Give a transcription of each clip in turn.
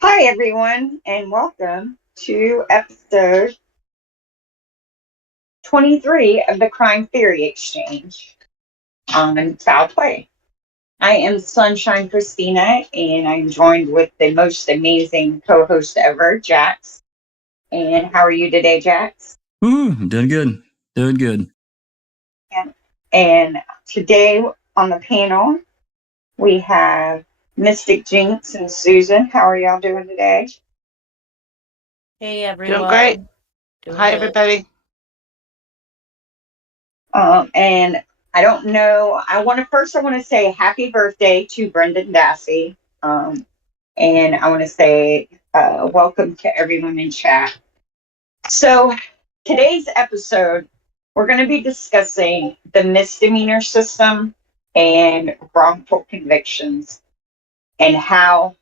Hi, everyone, and welcome to episode 23 of the Crime Theory Exchange on Foul Play. I am Sunshine Christina, and I'm joined with the most amazing co-host ever, Jax. And how are you today, Jax? I'm doing good. Doing good. Yeah. And today on the panel, we have Mystic Jinx and Susan. How are y'all doing today? Hey, everyone. Doing great. Hi, good. everybody. And I don't know. I want to say happy birthday to Brendan Dassey. And I want to say welcome to everyone in chat. So today's episode, we're going to be discussing the misdemeanor system and wrongful convictions, and how,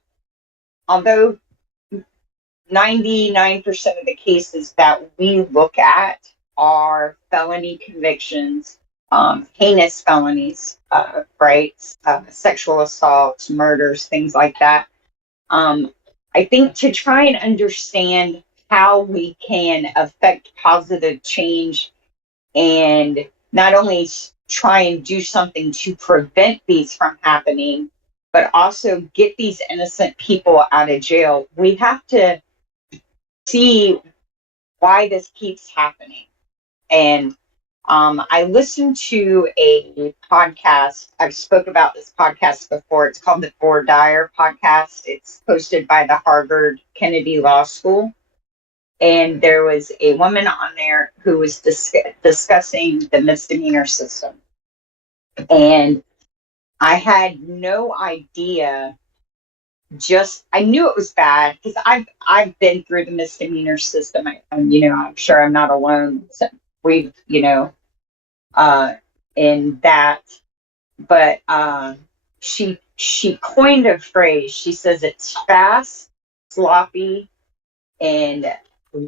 although 99% of the cases that we look at are felony convictions, heinous felonies, right? Sexual assaults, murders, things like that. I think to try and understand how we can affect positive change and not only try and do something to prevent these from happening, but also get these innocent people out of jail, we have to see why this keeps happening. And I listened to a podcast. I've spoke about this podcast before. It's called the Ford Dyer podcast. It's hosted by the Harvard Kennedy Law School. And there was a woman on there who was discussing the misdemeanor system. And I had no idea. I knew it was bad because I've been through the misdemeanor system. I'm sure I'm not alone. So we've, in that, but she coined a phrase. She says it's fast, sloppy, and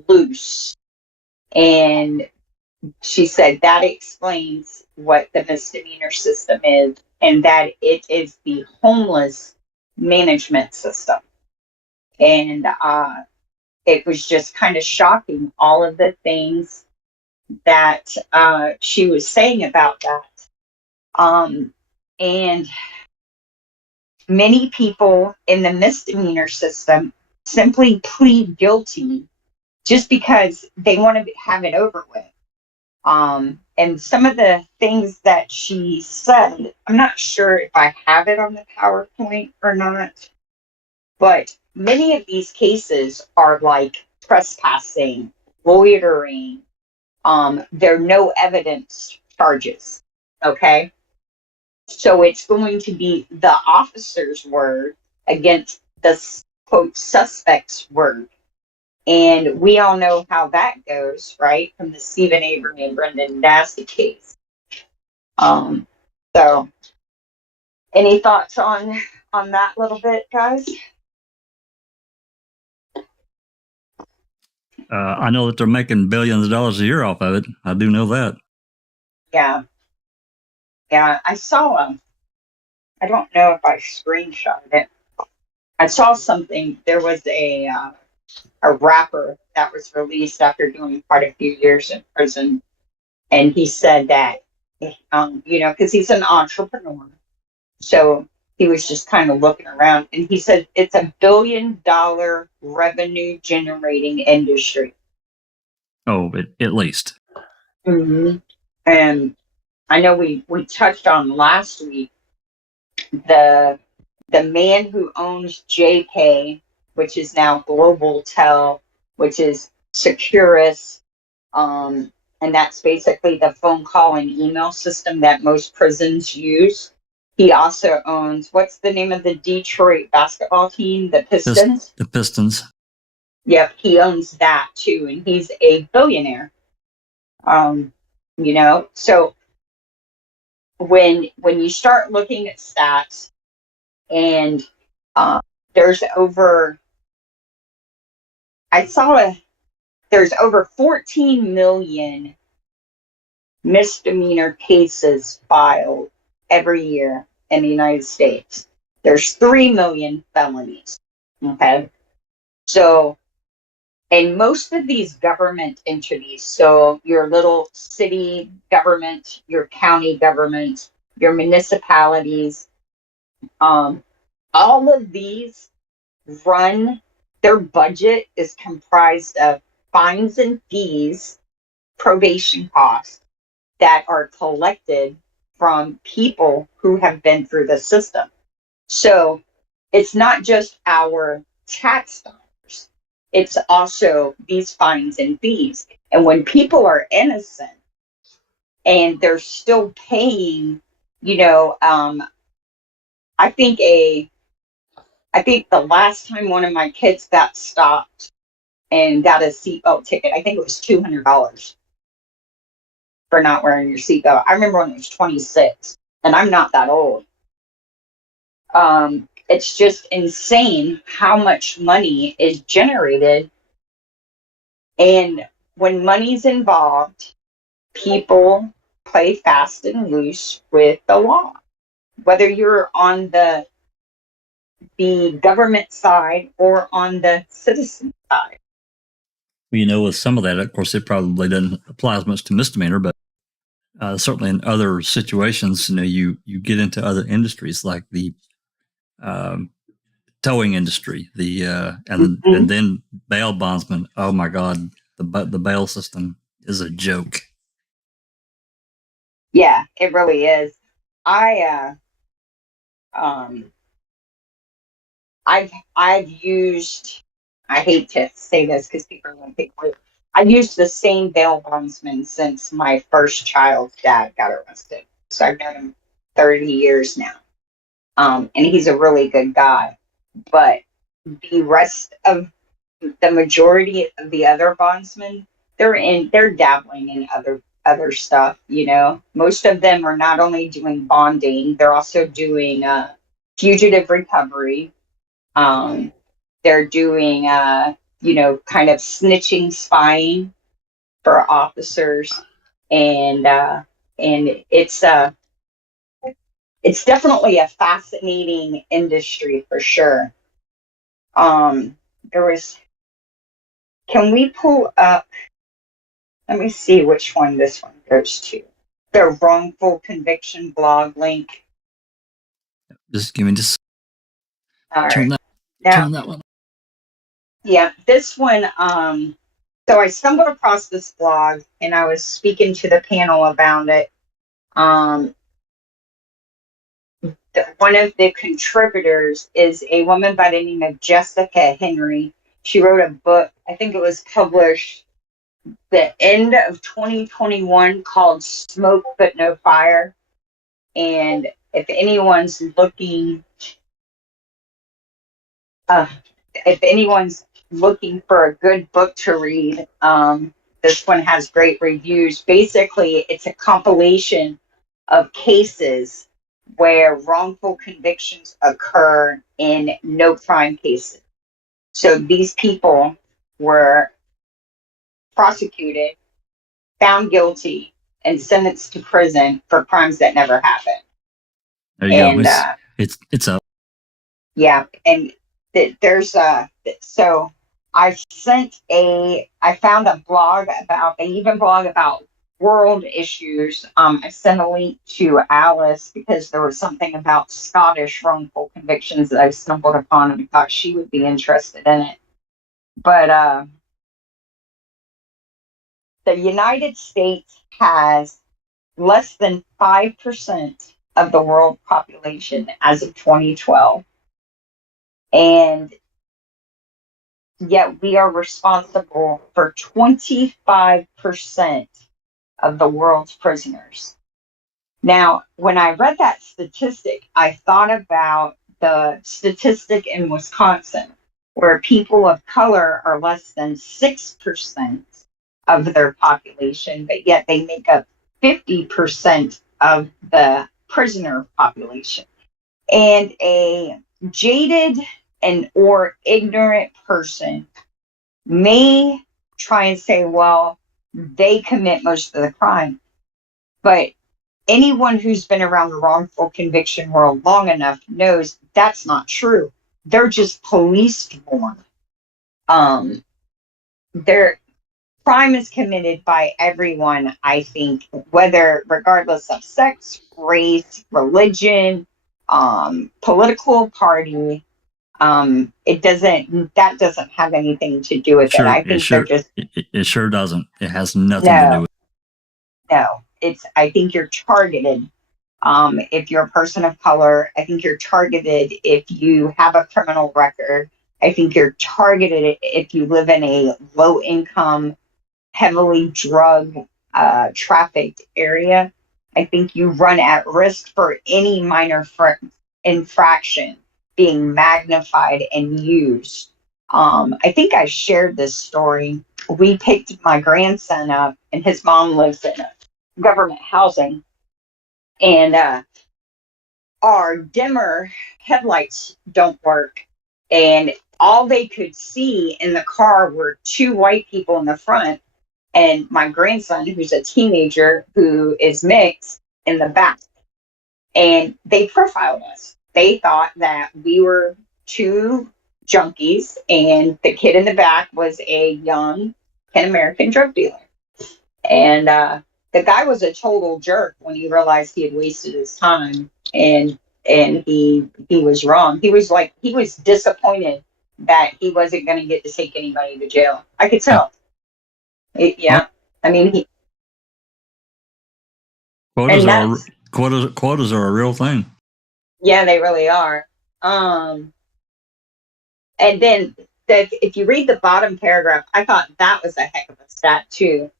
loose. And she said that explains what the misdemeanor system is, and that it is the homeless management system. And it was just kind of shocking, all of the things that she was saying about that. And many people in the misdemeanor system simply plead guilty just because they want to have it over with. And some of the things that she said, I'm not sure if I have it on the PowerPoint or not, but many of these cases are like trespassing, loitering. They're no evidence charges. Okay. So it's going to be the officer's word against the quote suspect's word. And we all know how that goes, right? From the Stephen Avery and Brendan Dassey case. So any thoughts on that little bit, guys? I know that they're making billions of dollars a year off of it. I do know that. Yeah. I saw I don't know if I screenshotted it. I saw something. There was a rapper that was released after doing quite a few years in prison, and he said that, because he's an entrepreneur, so he was just kind of looking around, and he said it's $1 billion revenue generating industry. Oh, at least. Mm-hmm. And I know we touched on last week the man who owns JPay, which is now Global Tel, which is Securus, and that's basically the phone call and email system that most prisons use. He also owns, what's the name of the Detroit basketball team? The Pistons? The Pistons. Yep, he owns that too, and he's a billionaire. So when you start looking at stats, and there's over 14 million misdemeanor cases filed every year in the United States. There's 3 million felonies. Okay. So, and most of these government entities, so your little city government, your county government, your municipalities, all of these run, their budget is comprised of fines and fees, probation costs that are collected from people who have been through the system. So it's not just our tax dollars, it's also these fines and fees. And when people are innocent and they're still paying, you know, I think the last time one of my kids got stopped and got a seatbelt ticket, I think it was $200 for not wearing your seatbelt. I remember when it was 26, and I'm not that old. It's just insane how much money is generated. And when money's involved, people play fast and loose with the law. Whether you're on the government side or on the citizen side. You know, with some of that, of course, it probably doesn't apply as much to misdemeanor, but certainly in other situations, you know, you get into other industries like the towing industry, and then bail bondsmen. Oh my God, the bail system is a joke. Yeah, it really is. I've used, I hate to say this because people are going to think weird. I've used the same bail bondsman since my first child's dad got arrested. So I've known him 30 years now. And he's a really good guy. But the rest of the majority of the other bondsmen, they're dabbling in other stuff, you know. Most of them are not only doing bonding, they're also doing fugitive recovery. They're doing, you know, kind of snitching, spying for officers, and it's definitely a fascinating industry for sure. There was, can we pull up? Let me see which one this one goes to. The wrongful conviction blog link. Just give me just All turn right. that one. Yeah, this one, so I stumbled across this blog and I was speaking to the panel about it. One of the contributors is a woman by the name of Jessica Henry. She wrote a book, I think it was published the end of 2021, called Smoke But No Fire. And if anyone's looking, for a good book to read, this one has great reviews. Basically, it's a compilation of cases where wrongful convictions occur in no crime cases. So these people were prosecuted, found guilty, and sentenced to prison for crimes that never happened. There you go. It's up. Yeah, and there's so I found a blog they even blog about world issues. I sent a link to Alice because there was something about Scottish wrongful convictions that I stumbled upon and thought she would be interested in it. But the United States has less than 5% of the world population as of 2012. And yet we are responsible for 25% of the world's prisoners. Now, when I read that statistic, I thought about the statistic in Wisconsin, where people of color are less than 6% of their population, but yet they make up 50% of the prisoner population. And a jaded or ignorant person may try and say, well, they commit most of the crime. But anyone who's been around the wrongful conviction world long enough knows that's not true. They're just police born. Their crime is committed by everyone, I think, whether regardless of sex, race, religion, political party. That doesn't have anything to do with it. I think they're just it sure doesn't. It has nothing to do no, with no. I think you're targeted. If you're a person of color, I think you're targeted if you have a criminal record. I think you're targeted if you live in a low income, heavily drug trafficked area. I think you run at risk for any minor infraction being magnified and used. I think I shared this story. We picked my grandson up, and his mom lives in government housing, and our dimmer headlights don't work, and all they could see in the car were two white people in the front and my grandson, who's a teenager who is mixed, in the back. And they profiled us. They thought that we were two junkies and the kid in the back was a young Pan American drug dealer. And the guy was a total jerk when he realized he had wasted his time, and he was wrong. He was disappointed that he wasn't going to get to take anybody to jail. I could tell. Yeah, I mean, quotas are a real thing. Yeah, they really are. And then if you read the bottom paragraph, I thought that was a heck of a stat too.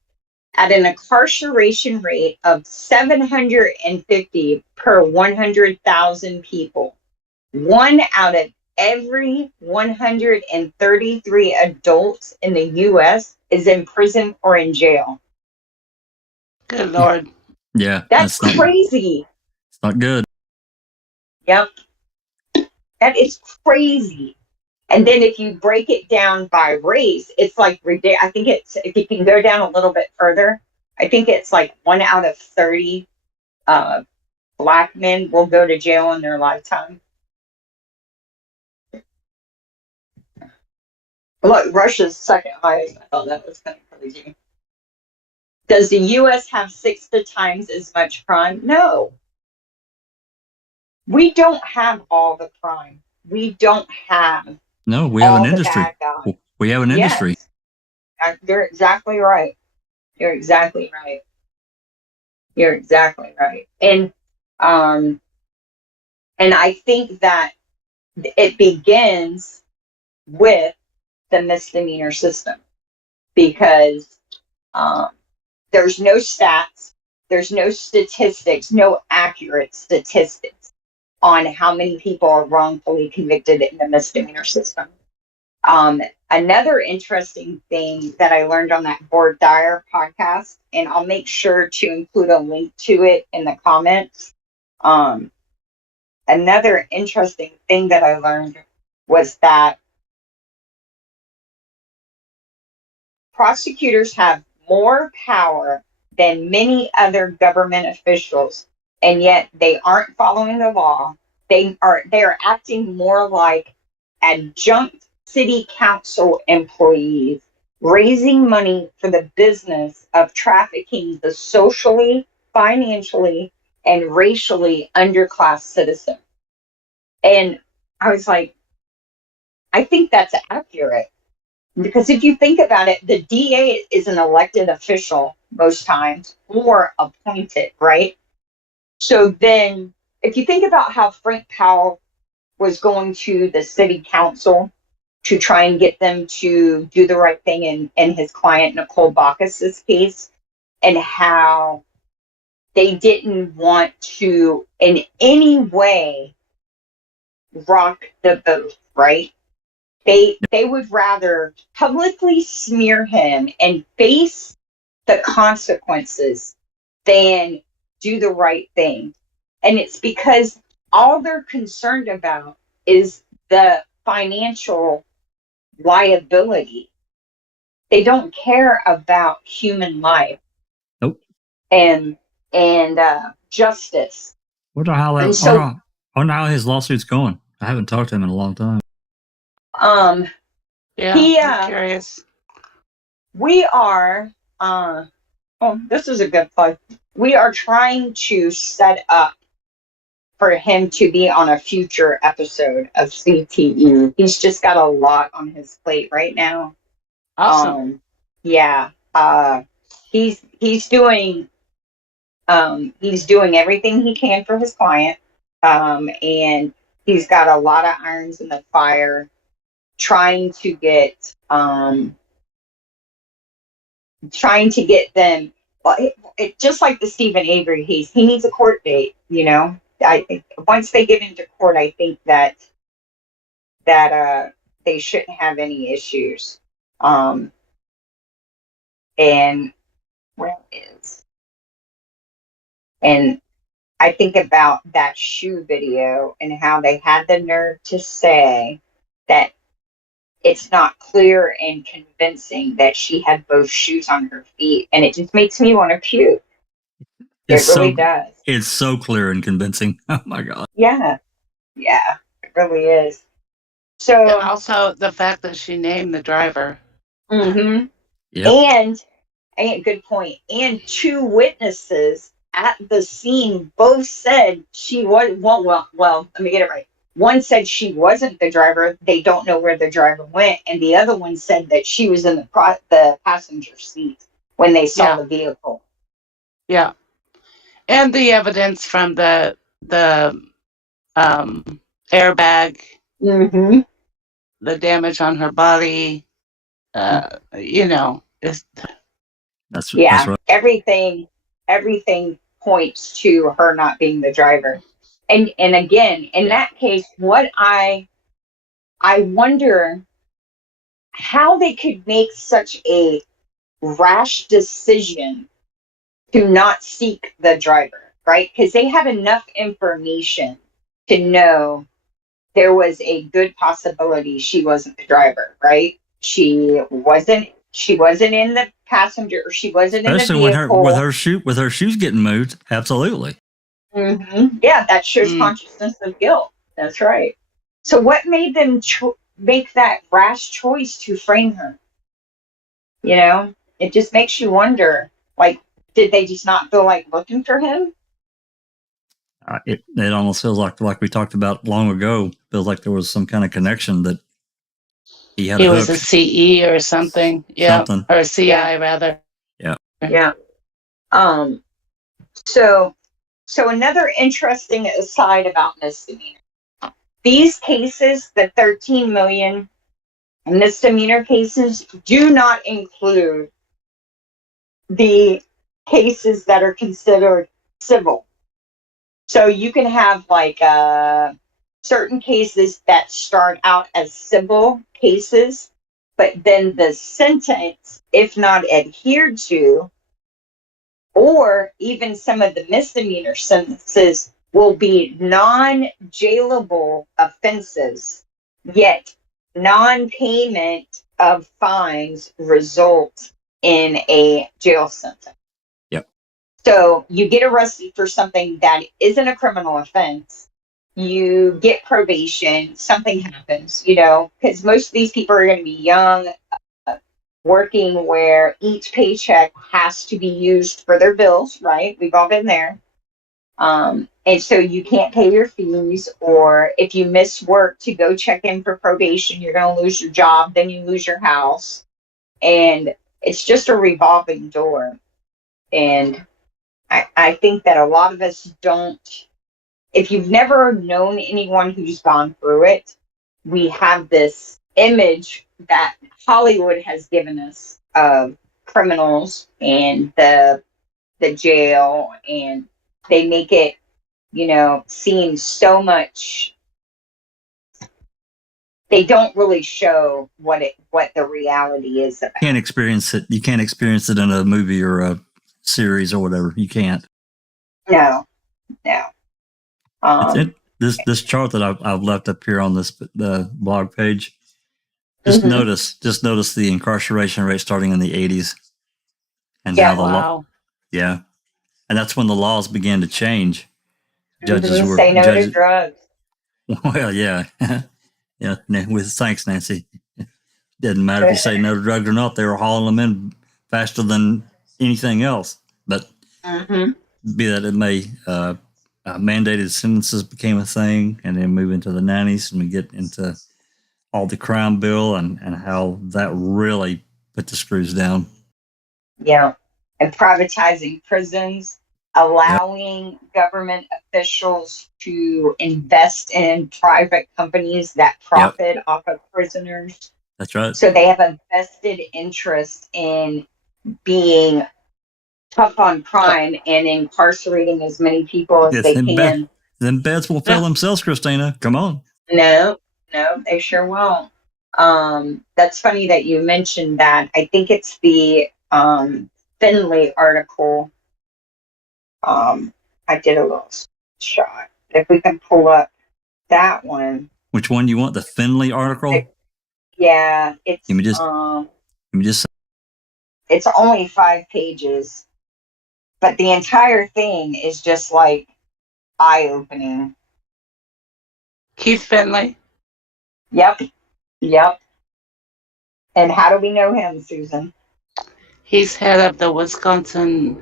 At an incarceration rate of 750 per 100,000 people, 1 out of every 133 adults in the U.S. is in prison or in jail. Good Lord. Yeah. That's crazy. It's not good. Yep. That is crazy. And then if you break it down by race, it's like, I think it's, if you can go down a little bit further, I think it's like 1 out of 30 Black men will go to jail in their lifetime. Look, Russia's second highest. I thought that was kind of crazy. Does the U.S. have 6 times as much crime? No. We don't have all the crime. We don't have. No, we have an industry. We have an industry. Yes. You're exactly right. You're exactly right. You're exactly right. And I think that it begins with the misdemeanor system, because there's no stats, there's no statistics, no accurate statistics on how many people are wrongfully convicted in the misdemeanor system. Another interesting thing that I learned on that Board Dyer podcast, and I'll make sure to include a link to it in the comments. Another interesting thing that I learned was that prosecutors have more power than many other government officials, and yet they aren't following the law. They are acting more like adjunct city council employees, raising money for the business of trafficking the socially, financially, and racially underclass citizen. And I was like, I think that's accurate. Because if you think about it, the DA is an elected official most times, or appointed, right? So then if you think about how Frank Powell was going to the city council to try and get them to do the right thing in his client Nicole Bacchus's case, and how they didn't want to in any way rock the boat, right? They would rather publicly smear him and face the consequences than do the right thing. And it's because all they're concerned about is the financial liability. They don't care about human life. Nope. And and justice. Wonder how And that. so, Wonder how his lawsuit's going. I haven't talked to him in a long time. Yeah, I'm curious. We are, this is a good plug. We are trying to set up for him to be on a future episode of CTE. He's just got a lot on his plate right now. Awesome. Yeah. He's doing everything he can for his client. And he's got a lot of irons in the fire trying to get them. Well, just like the Stephen Avery case, he needs a court date. You know, I think once they get into court, I think that they shouldn't have any issues. And where is and I think about that shoe video and how they had the nerve to say that it's not clear and convincing that she had both shoes on her feet, and it just makes me want to puke. It really does. It's so clear and convincing. Oh my God. Yeah, it really is. So, and also the fact that she named the driver. Mm-hmm. Yep. And good point. And two witnesses at the scene both said she was. Well, let me get it right. One said she wasn't the driver. They don't know where the driver went, and the other one said that she was in the passenger seat when they saw the vehicle. Yeah, and the evidence from the airbag, Mm-hmm. the damage on her body. You know, that's right. Everything points to her not being the driver. And again, in that case, what I wonder how they could make such a rash decision to not seek the driver, right? Because they have enough information to know there was a good possibility she wasn't the driver, right? She wasn't in the passenger, or she wasn't Especially in the vehicle. with her shoes getting moved. Absolutely. Mm-hmm. Yeah, that shows consciousness of guilt. That's right. So what made them make that rash choice to frame her? You know, it just makes you wonder, like, did they just not feel like looking for him? It almost feels like we talked about long ago. Feels like there was some kind of connection that he was a CE or something. Yeah. Something. Or a CI rather. Yeah. Yeah. So another interesting aside about misdemeanor. These cases, the 13 million misdemeanor cases, do not include the cases that are considered civil. So you can have like certain cases that start out as civil cases, but then the sentence, if not adhered to, or even some of the misdemeanor sentences will be non-jailable offenses, yet non-payment of fines result in a jail sentence. Yep. So you get arrested for something that isn't a criminal offense. You get probation, something happens, you know, because most of these people are going to be young, working where each paycheck has to be used for their bills, right? We've all been there. And so you can't pay your fees, or if you miss work to go check in for probation, you're going to lose your job, then you lose your house. And it's just a revolving door. And I think that a lot of us don't, if you've never known anyone who's gone through it, we have this image that Hollywood has given us of criminals and the jail, and they make it, you know, seem so much. They don't really show what the reality is about. You can't experience it. You can't experience it in a movie or a series or whatever. You can't. No. This chart that I've left up here on the blog page. Just notice the incarceration rate starting in the 80s, and how the law, And that's when the laws began to change. Judges were Say no to judges. drugs. Well, yeah, yeah. With thanks, Nancy. Didn't matter if you say no to drugs or not; they were hauling them in faster than anything else. But be that it may, mandated sentences became a thing, and then move into the 90s, and we get into all the crime bill and how that really put the screws down. Yeah. And privatizing prisons, allowing government officials to invest in private companies that profit off of prisoners. That's right. So they have a vested interest in being tough on crime and incarcerating as many people as they can. Them beds will fill themselves, Christina. Come on. No, they sure won't. That's funny that you mentioned that. I think it's the Finley article. I did a little shot. If we can pull up that one. Which one do you want? The Finley article? Yeah, it's. Let me just. It's only 5 pages, but the entire thing is just like eye-opening. Keith Finley. Yep. And how do we know him, Susan? He's head of the Wisconsin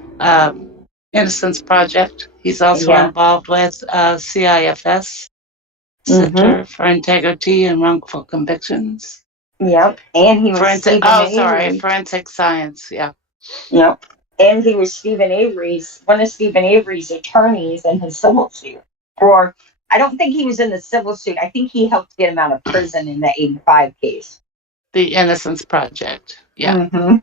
Innocence Project. He's also involved with CIFS, Center for Integrity and Wrongful Convictions. Yep. And he was Forensic Science. Yeah. Yep. And he was one of Stephen Avery's attorneys in his civil suit. Or I don't think he was in the civil suit. I think he helped get him out of prison in the 85 case. The Innocence Project. Yeah.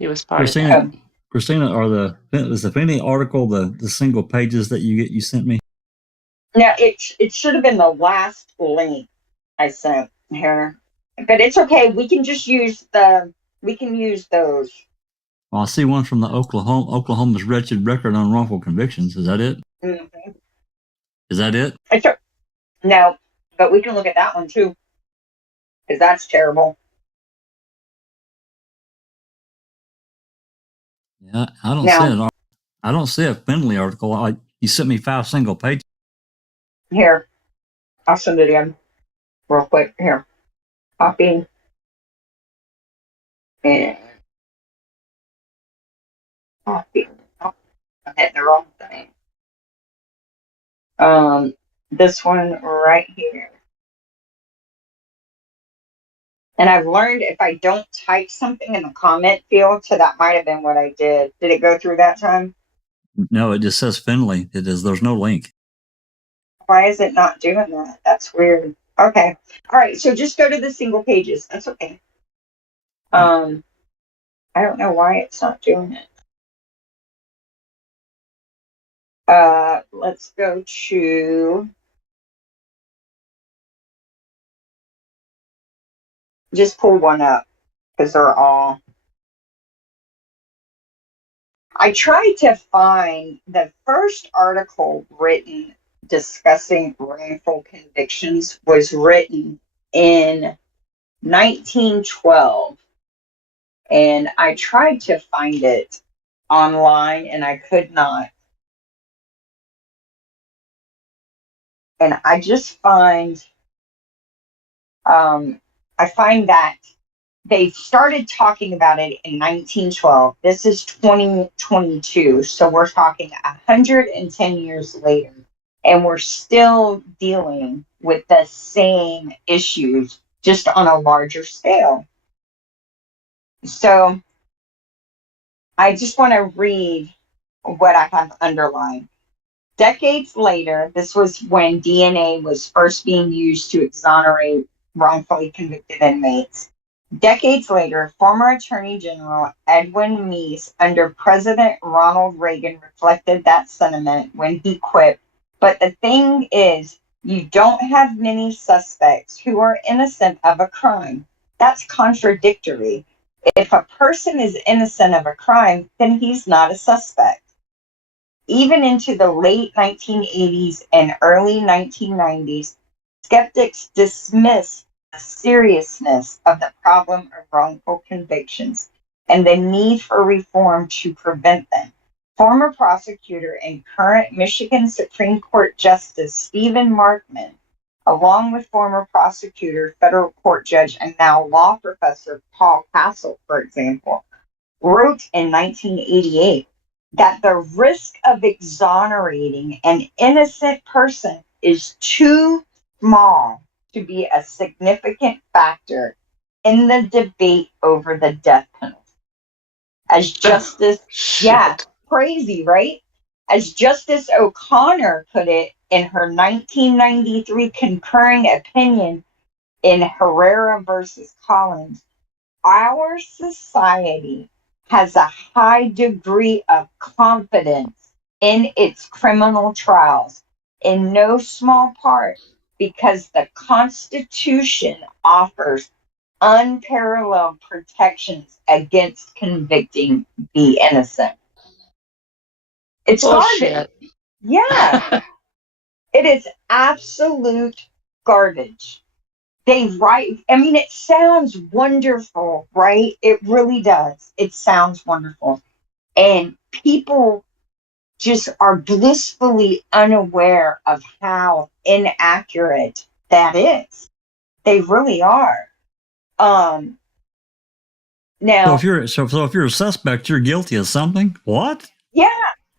He was part of that. Christina, is the Finley article the single pages that you sent me? No, it should have been the last link I sent here. But it's okay. We can just use those. Well, I see one from the Oklahoma's wretched record on wrongful convictions. Is that it? Mm-hmm. Is that it? No, but we can look at that one too, because that's terrible. Yeah, I don't see it. I don't see a Finley article. You sent me 5 single pages. Here, I'll send it in real quick. Here, copy and copy. Oh, I'm hitting the wrong thing. This one right here. And I've learned if I don't type something in the comment field, so that might have been what I did. Did it go through that time? No, it just says Finley. There's no link. Why is it not doing that? That's weird. Okay. All right. So just go to the single pages. That's okay. I don't know why it's not doing it. Let's go to. Just pull one up because they're all. I tried to find the first article written discussing wrongful convictions was written in 1912. And I tried to find it online and I could not. And I just find, I find that they started talking about it in 1912. This is 2022. So we're talking 110 years later. And we're still dealing with the same issues, just on a larger scale. So I just want to read what I have underlined. Decades later, this was when DNA was first being used to exonerate wrongfully convicted inmates. Decades later, former Attorney General Edwin Meese under President Ronald Reagan reflected that sentiment when he quipped, "But the thing is, you don't have many suspects who are innocent of a crime. That's contradictory. If a person is innocent of a crime, then he's not a suspect." Even into the late 1980s and early 1990s, skeptics dismissed the seriousness of the problem of wrongful convictions and the need for reform to prevent them. Former prosecutor and current Michigan Supreme Court Justice Stephen Markman, along with former prosecutor, federal court judge, and now law professor Paul Castle, for example, wrote in 1988 that the risk of exonerating an innocent person is too small to be a significant factor in the debate over the death penalty. As Justice, yeah, crazy, right? As Justice O'Connor put it in her 1993 concurring opinion in Herrera versus Collins, our society has a high degree of confidence in its criminal trials, in no small part because the Constitution offers unparalleled protections against convicting the innocent. It's Bullshit. garbage. Yeah, it is absolute garbage. They write, I mean, it sounds wonderful, right? It really does. It sounds wonderful. And people just are blissfully unaware of how inaccurate that is. They really are. Now, So if you're a suspect, you're guilty of something. What?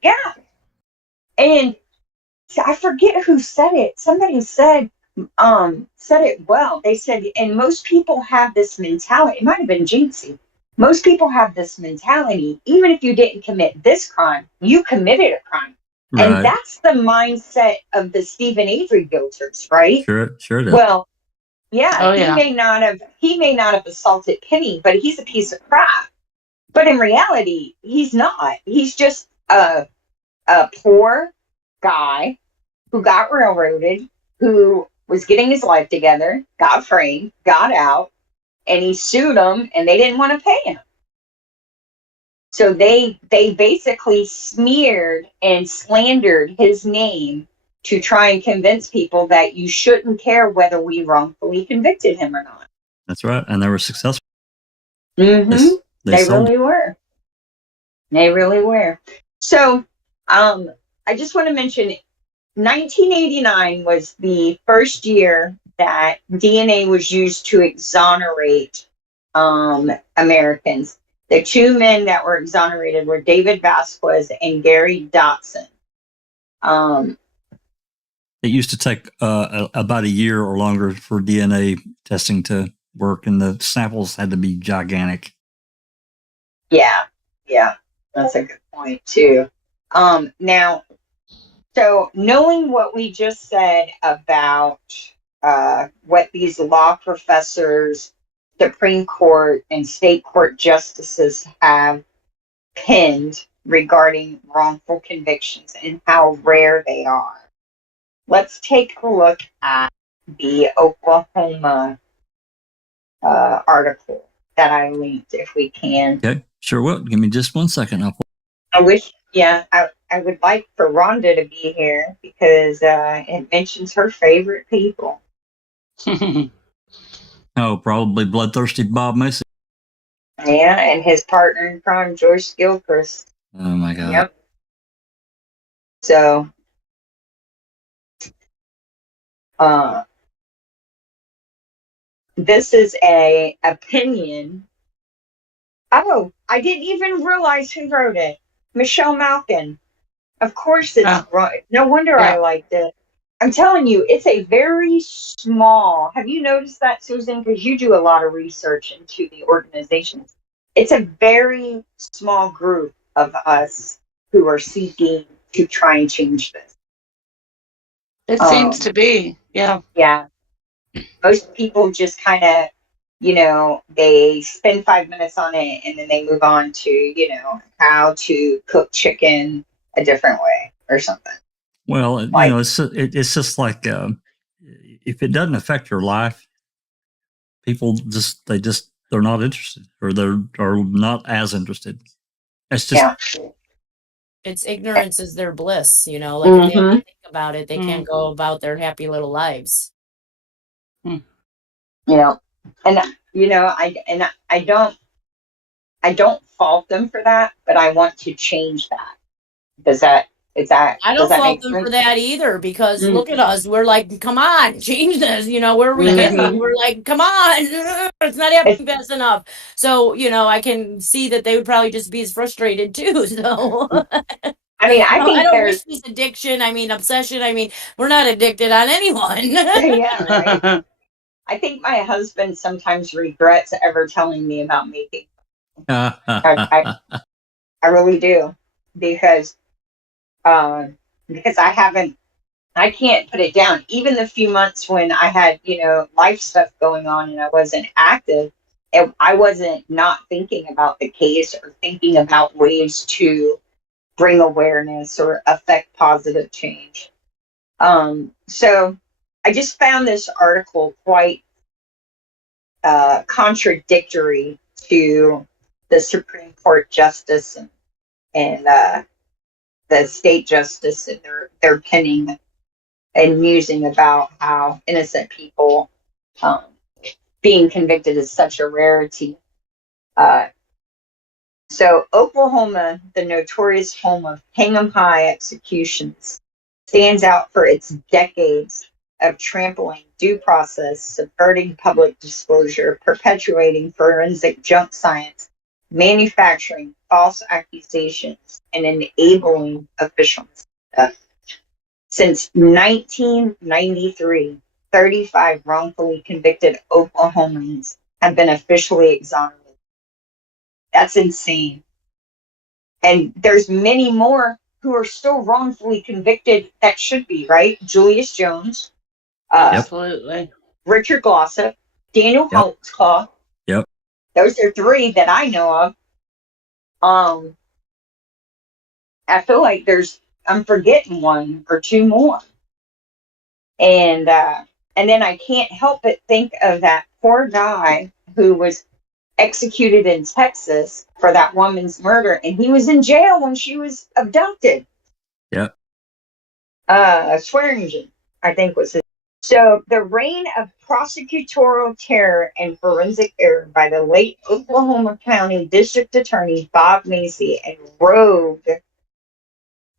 yeah. And I forget who said it. Somebody said it well. They said, and most people have this mentality. It might have been Jinxie. Most people have this mentality. Even if you didn't commit this crime, you committed a crime. Right. And that's the mindset of the Stephen Avery guilters, right? Sure it is. Well, yeah, Oh, yeah. he may not have assaulted Penny, but he's a piece of crap. But in reality, he's not. He's just a poor guy who got railroaded, who was getting his life together, got framed, got out, and he sued them, and they didn't want to pay him. So they basically smeared and slandered his name to try and convince people that you shouldn't care whether we wrongfully convicted him or not. That's right, and they were successful. Mm-hmm. They sold really were. They really were. So, I just want to mention 1989 was the first year that DNA was used to exonerate Americans. The two men that were exonerated were David Vasquez and Gary Dotson. It used to take about a year or longer for DNA testing to work, and the samples had to be gigantic. Yeah, that's a good point too. Now, so knowing what we just said about what these law professors, Supreme Court, and state court justices have penned regarding wrongful convictions and how rare they are, let's take a look at the Oklahoma article that I linked, if we can. Okay, sure will. Give me just 1 second. I wish, I would like for Rhonda to be here because it mentions her favorite people. Oh, probably bloodthirsty Bob Macy. Yeah, and his partner in crime, George Gilchrist. Oh my God. Yep. So, this is a opinion. Oh, I didn't even realize who wrote it. Michelle Malkin. Of course it's right. No wonder I liked it. I'm telling you, it's a very small. Have you noticed that, Susan? Because you do a lot of research into the organizations. It's a very small group of us who are seeking to try and change this. It seems to be, yeah. Yeah. Most people just kind of, they spend 5 minutes on it and then they move on to, how to cook chicken a different way or something. Well, it's just like if it doesn't affect your life, people they're not interested, or are not as interested. It's just it's ignorance is their bliss, Like if they have to think about it, they can't go about their happy little lives. And I don't fault them for that, but I want to change that. Does that I does don't that fault make them sense? for that either, because Mm. look at us. We're like, come on, change this. Where are we getting? Mhm. We're like, come on, it's not happening fast enough. So, I can see that they would probably just be as frustrated too. So, I mean, I I think don't there's, wish this addiction. Obsession. We're not addicted on anyone. yeah, right. I think my husband sometimes regrets ever telling me about making. I really do, because because I can't put it down. Even the few months when I had, life stuff going on and I wasn't active, I wasn't not thinking about the case or thinking about ways to bring awareness or affect positive change. So I just found this article quite contradictory to the Supreme Court justice and the state justice and their penning and musing about how innocent people um, being convicted is such a rarity. Uh, so Oklahoma, the notorious home of hang 'em high executions, stands out for its decades of trampling due process, subverting public disclosure, perpetuating forensic junk science, manufacturing false accusations, and enabling official misconduct. Since 1993, 35 wrongfully convicted Oklahomans have been officially exonerated. That's insane. And there's many more who are still wrongfully convicted that should be, right? Julius Jones, Absolutely. Richard Glossop, Daniel Yep. Holtzclaw. Yep. Those are three that I know of. I feel like I'm forgetting one or two more. And then I can't help but think of that poor guy who was executed in Texas for that woman's murder, and he was in jail when she was abducted. Yep. Swearingen, I think was his. So the reign of prosecutorial terror and forensic error by the late Oklahoma County District Attorney Bob Macy and rogue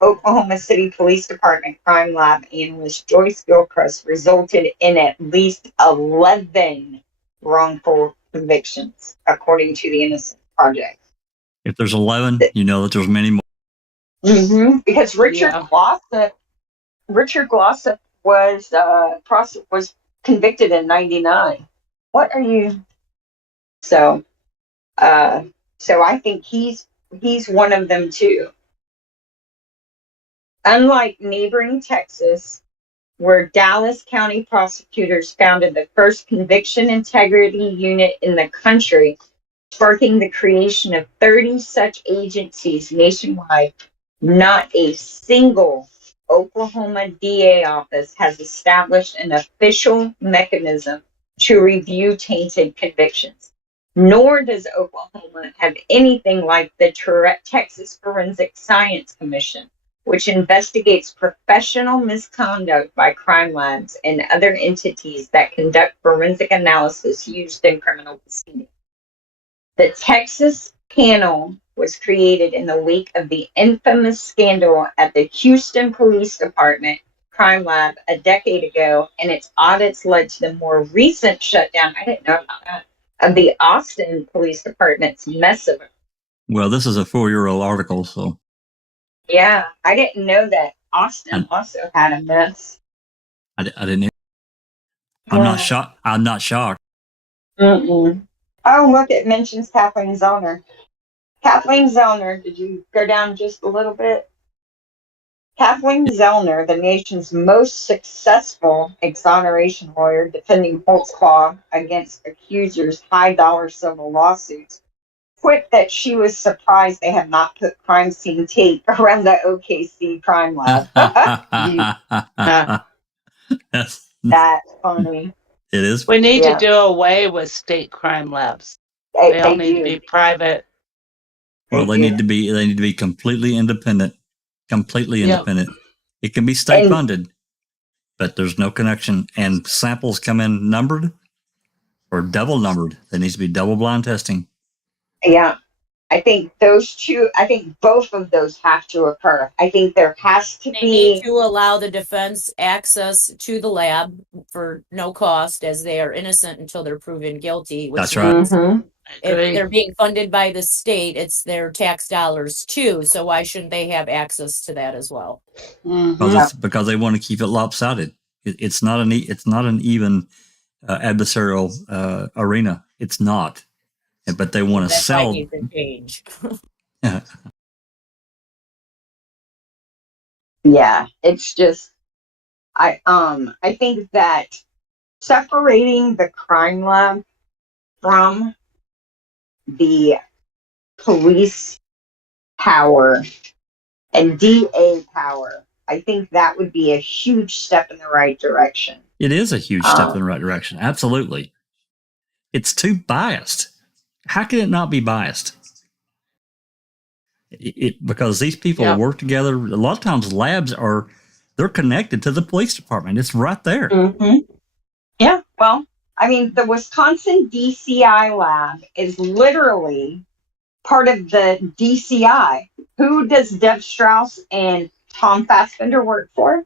Oklahoma City Police Department Crime Lab analyst Joyce Gilchrist resulted in at least 11 wrongful convictions, according to the Innocence Project. If there's 11, you know that there's many more. Mm-hmm. Because Richard Glossop was convicted in '99. What are you? So I think he's one of them too. Unlike neighboring Texas, where Dallas County prosecutors founded the first conviction integrity unit in the country, sparking the creation of 30 such agencies nationwide, not a single Oklahoma DA office has established an official mechanism to review tainted convictions. Nor does Oklahoma have anything like the Texas Forensic Science Commission, which investigates professional misconduct by crime labs and other entities that conduct forensic analysis used in criminal proceedings. The Texas panel was created in the wake of the infamous scandal at the Houston Police Department crime lab a decade ago, and its audits led to the more recent shutdown, I didn't know about that, of the Austin Police Department's mess of it. Well, this is a 4-year-old article, so. Yeah, I didn't know that Austin also had a mess. I didn't. I'm not shocked. I'm not shocked. Mm-mm. Oh, look, it mentions Kathleen Zellner. Kathleen Zellner, did you go down just a little bit? Kathleen Zellner, the nation's most successful exoneration lawyer defending Holtzclaw against accusers' high-dollar civil lawsuits, quipped that she was surprised they had not put crime scene tape around the OKC crime lab. That's funny. It is. We need to do away with state crime labs. They all need to be private. Well, they need to be completely independent. Completely independent. It can be state funded, but there's no connection. And samples come in numbered or double numbered. There needs to be double blind testing. Yeah. I think those two, I think both of those have to occur. I think there has to They be. need to allow the defense access to the lab for no cost, as they are innocent until they're proven guilty. Which That's right. means Mhm. if Agree. they're being funded by the state, it's their tax dollars too. So why shouldn't they have access to that as well? Because they want to keep it lopsided. It's not an even adversarial arena. It's not, but they want to That's why sell. it needs to change. Yeah, it's just I think that separating the crime lab from the police power and DA power, I think that would be a huge step in the right direction. It is a huge step in the right direction. Absolutely. It's too biased. How can it not be biased? Because these people work together. A lot of times labs they're connected to the police department. It's right there. Mm-hmm. Yeah, well, I mean, the Wisconsin DCI lab is literally part of the DCI. Who does Deb Strauss and Tom Fassbender work for?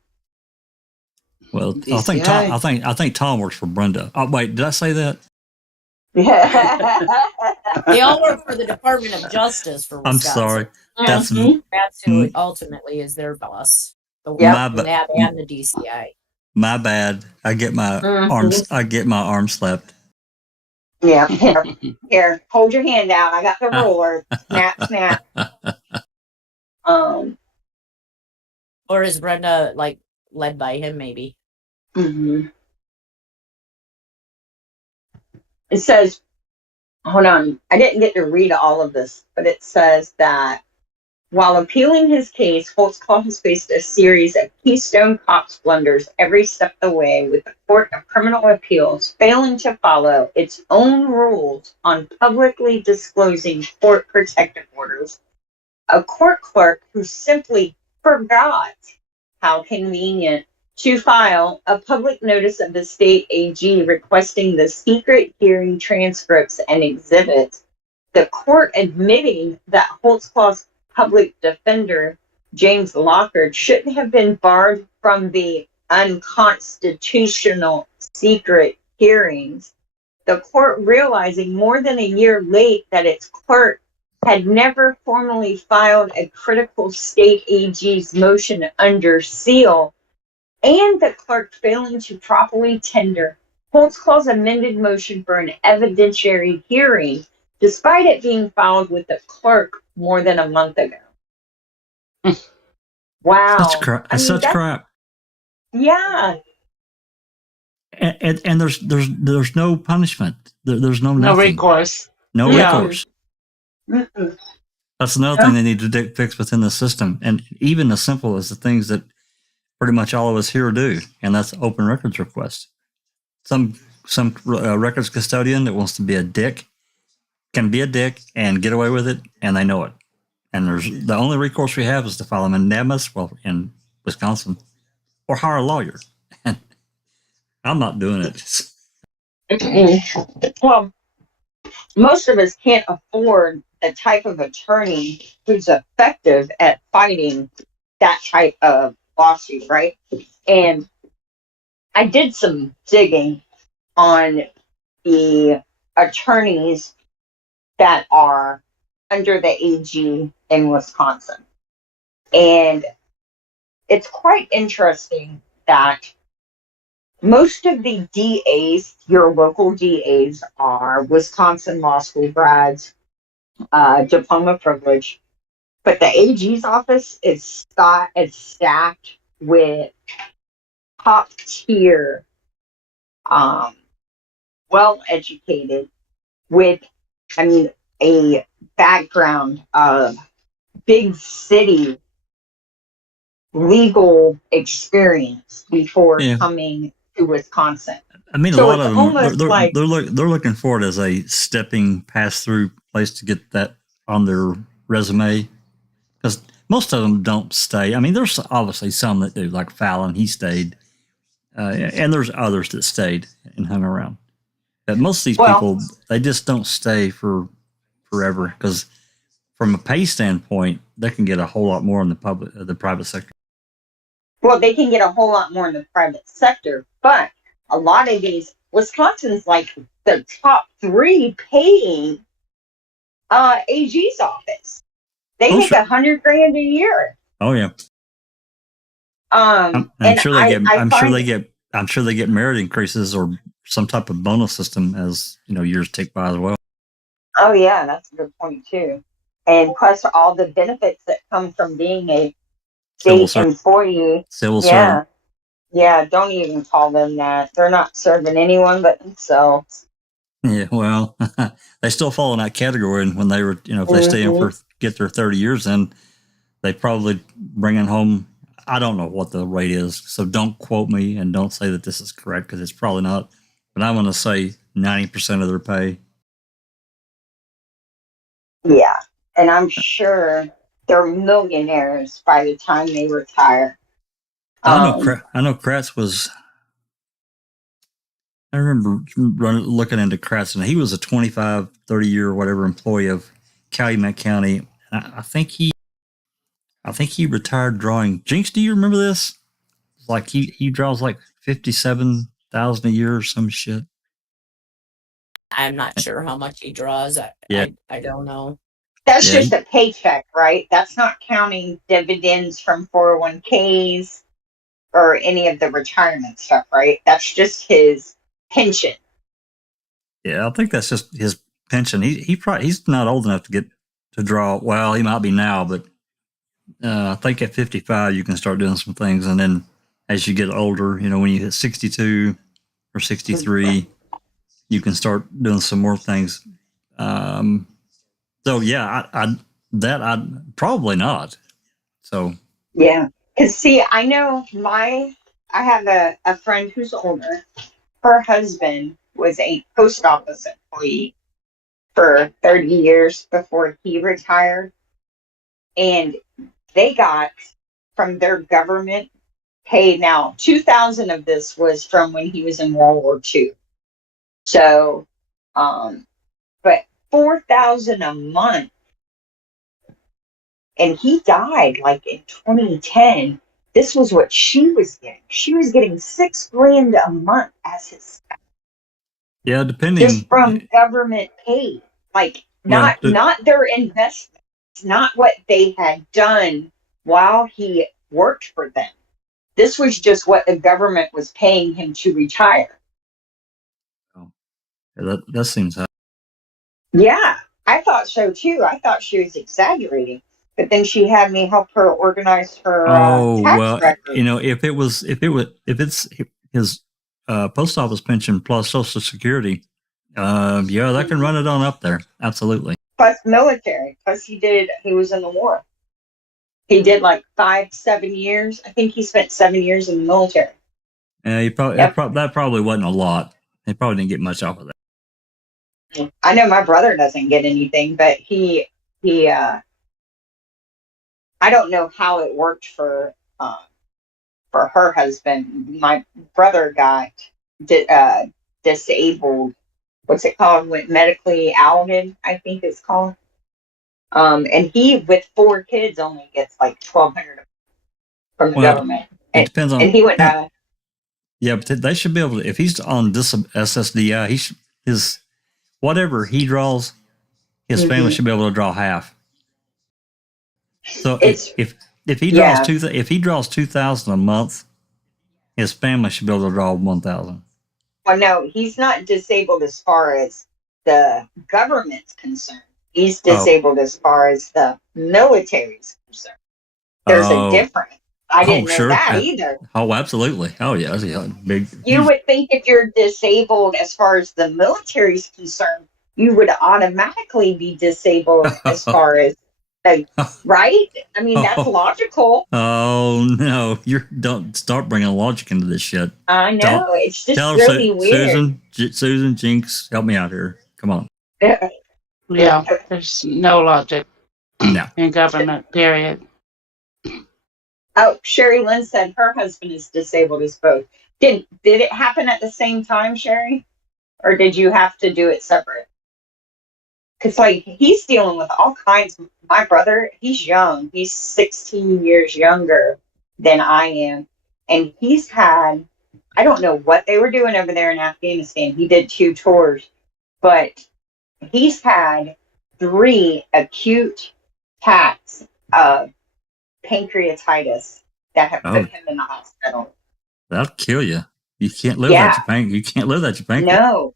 Well, DCI. I think Tom works for Brenda. Oh, wait, did I say that? They all work for the Department of Justice for I'm Wisconsin. sorry. That's Mhm. who ultimately is their boss. The Yep. lab and the DCI. My bad. I get my arms slapped. Yeah, here, hold your hand out. I got the ruler. Snap, snap. Or is Brenda like led by him? Maybe. Mm-hmm. It says, hold on, I didn't get to read all of this, but it says that while appealing his case, Holtzclaw has faced a series of Keystone Cops blunders every step of the way, with the Court of Criminal Appeals failing to follow its own rules on publicly disclosing court protective orders, a court clerk who simply forgot, how convenient, to file a public notice of the state AG requesting the secret hearing transcripts and exhibits, the court admitting that Holtzclaw's public defender, James Lockhart, shouldn't have been barred from the unconstitutional secret hearings, the court realizing more than a year late that its clerk had never formally filed a critical state AG's motion under seal, and the clerk failing to properly tender Holtzclaw's amended motion for an evidentiary hearing, despite it being filed with the clerk more than a month ago. Wow. Such crap. Yeah. And there's no punishment. There's no No nothing. recourse. No Yeah. recourse. Mm-mm. That's another thing they need to fix within the system. And even as simple as the things that pretty much all of us here do, and that's open records request. Some records custodian that wants to be a dick can be a dick and get away with it, and they know it. And the only recourse we have is to file a mandamus, in Wisconsin, or hire a lawyer. And I'm not doing it. Well, most of us can't afford the type of attorney who's effective at fighting that type of lawsuit, right? And I did some digging on the attorneys that are under the AG in Wisconsin. And it's quite interesting that most of the DAs, your local DAs, are Wisconsin law school grads, diploma privilege, but the AG's office is stacked with top tier, well educated, with, a background of big city legal experience before coming to Wisconsin. I mean, So a lot of them, they're looking for it as a stepping pass-through place to get that on their resume, because most of them don't stay. I mean, there's obviously some that do, like Fallon, he stayed, and there's others that stayed and hung around. But most of these people, they just don't stay for forever, because from a pay standpoint, they can get a whole lot more in the private sector. Well, they can get a whole lot more in the private sector, but a lot of these, Wisconsin's like the top 3 paying AG's office. They make sure. $100,000 a year. Oh yeah. I'm and sure they get. I'm sure they get merit increases or some type of bonus system as years tick by as well. Oh yeah, that's a good point too. And plus all the benefits that come from being a state employee. Civil servant. Yeah, don't even call them that. They're not serving anyone but themselves. Yeah, well, they still fall in that category. And when they were, if they stay in get their 30 years in, they probably bringing home. I don't know what the rate is, so don't quote me and don't say that this is correct because it's probably not. But I want to say 90% of their pay. Yeah, and I'm sure they're millionaires by the time they retire. I know Kratz was. I remember looking into Kratz, and he was a 25, 30 year, whatever employee of Calumet County. I think he retired drawing. Jinx, do you remember this? Like he draws like 57,000 a year or some shit. I'm not sure how much he draws. I don't know. That's just a paycheck, right? That's not counting dividends from 401ks or any of the retirement stuff, right? That's just his pension. Yeah, I think that's just his pension. He's not old enough to draw. Well, he might be now, but I think at 55 you can start doing some things, and then as you get older, when you hit 62 or 63, you can start doing some more things. So yeah, I'd probably not. So yeah, because see, I know I have a friend who's older. Her husband was a post office employee for 30 years before he retired, and they got from their government pay. Now 2,000 of this was from when he was in World War II. So, but 4,000 a month, and he died like in 2010. This was what she was getting. She was getting $6,000 a month as his. Yeah, depending. Just from government pay, like not their investments, not what they had done while he worked for them. This was just what the government was paying him to retire. Oh, yeah, that seems high. Yeah, I thought so too. I thought she was exaggerating, but then she had me help her organize her tax record. If it's his post office pension plus Social Security, that can run it on up there. Absolutely. Plus military. Plus he was in the war. He did like 5-7 years. I think he spent 7 years in the military. Yeah, that probably wasn't a lot. He probably didn't get much off of that. I know my brother doesn't get anything, but he I don't know how it worked for her husband. My brother got disabled. What's it called? Went medically outed, I think it's called. And he, with 4 kids, only gets like $1,200 from the government. It depends on. And he went. Yeah, but they should be able to. If he's on this SSDI, his whatever he draws, his family should be able to draw half. So if he draws if he draws 2,000 a month, his family should be able to draw 1,000. Well, no, he's not disabled as far as the government's concerned. He's disabled as far as the military's concerned. There's a difference. I didn't know that either. Oh, absolutely. Oh, yeah. Big. You would think if you're disabled as far as the military's concerned, you would automatically be disabled as far as, right? I mean, that's logical. Oh, no. Don't start bringing logic into this shit. I know. It's just really weird. Susan, Jinx, help me out here. Come on. Yeah, there's no logic in government, period. Oh, Sherry Lynn said her husband is disabled as both. Did it happen at the same time, Sherry? Or did you have to do it separate? Because, like, he's dealing with all kinds. My brother, he's young. He's 16 years younger than I am. And he's had, I don't know what they were doing over there in Afghanistan. He did 2 tours, but he's had 3 acute attacks of pancreatitis that have Oh, put him in the hospital. that'll kill you. You can't live Yeah. that. You can't live that. No,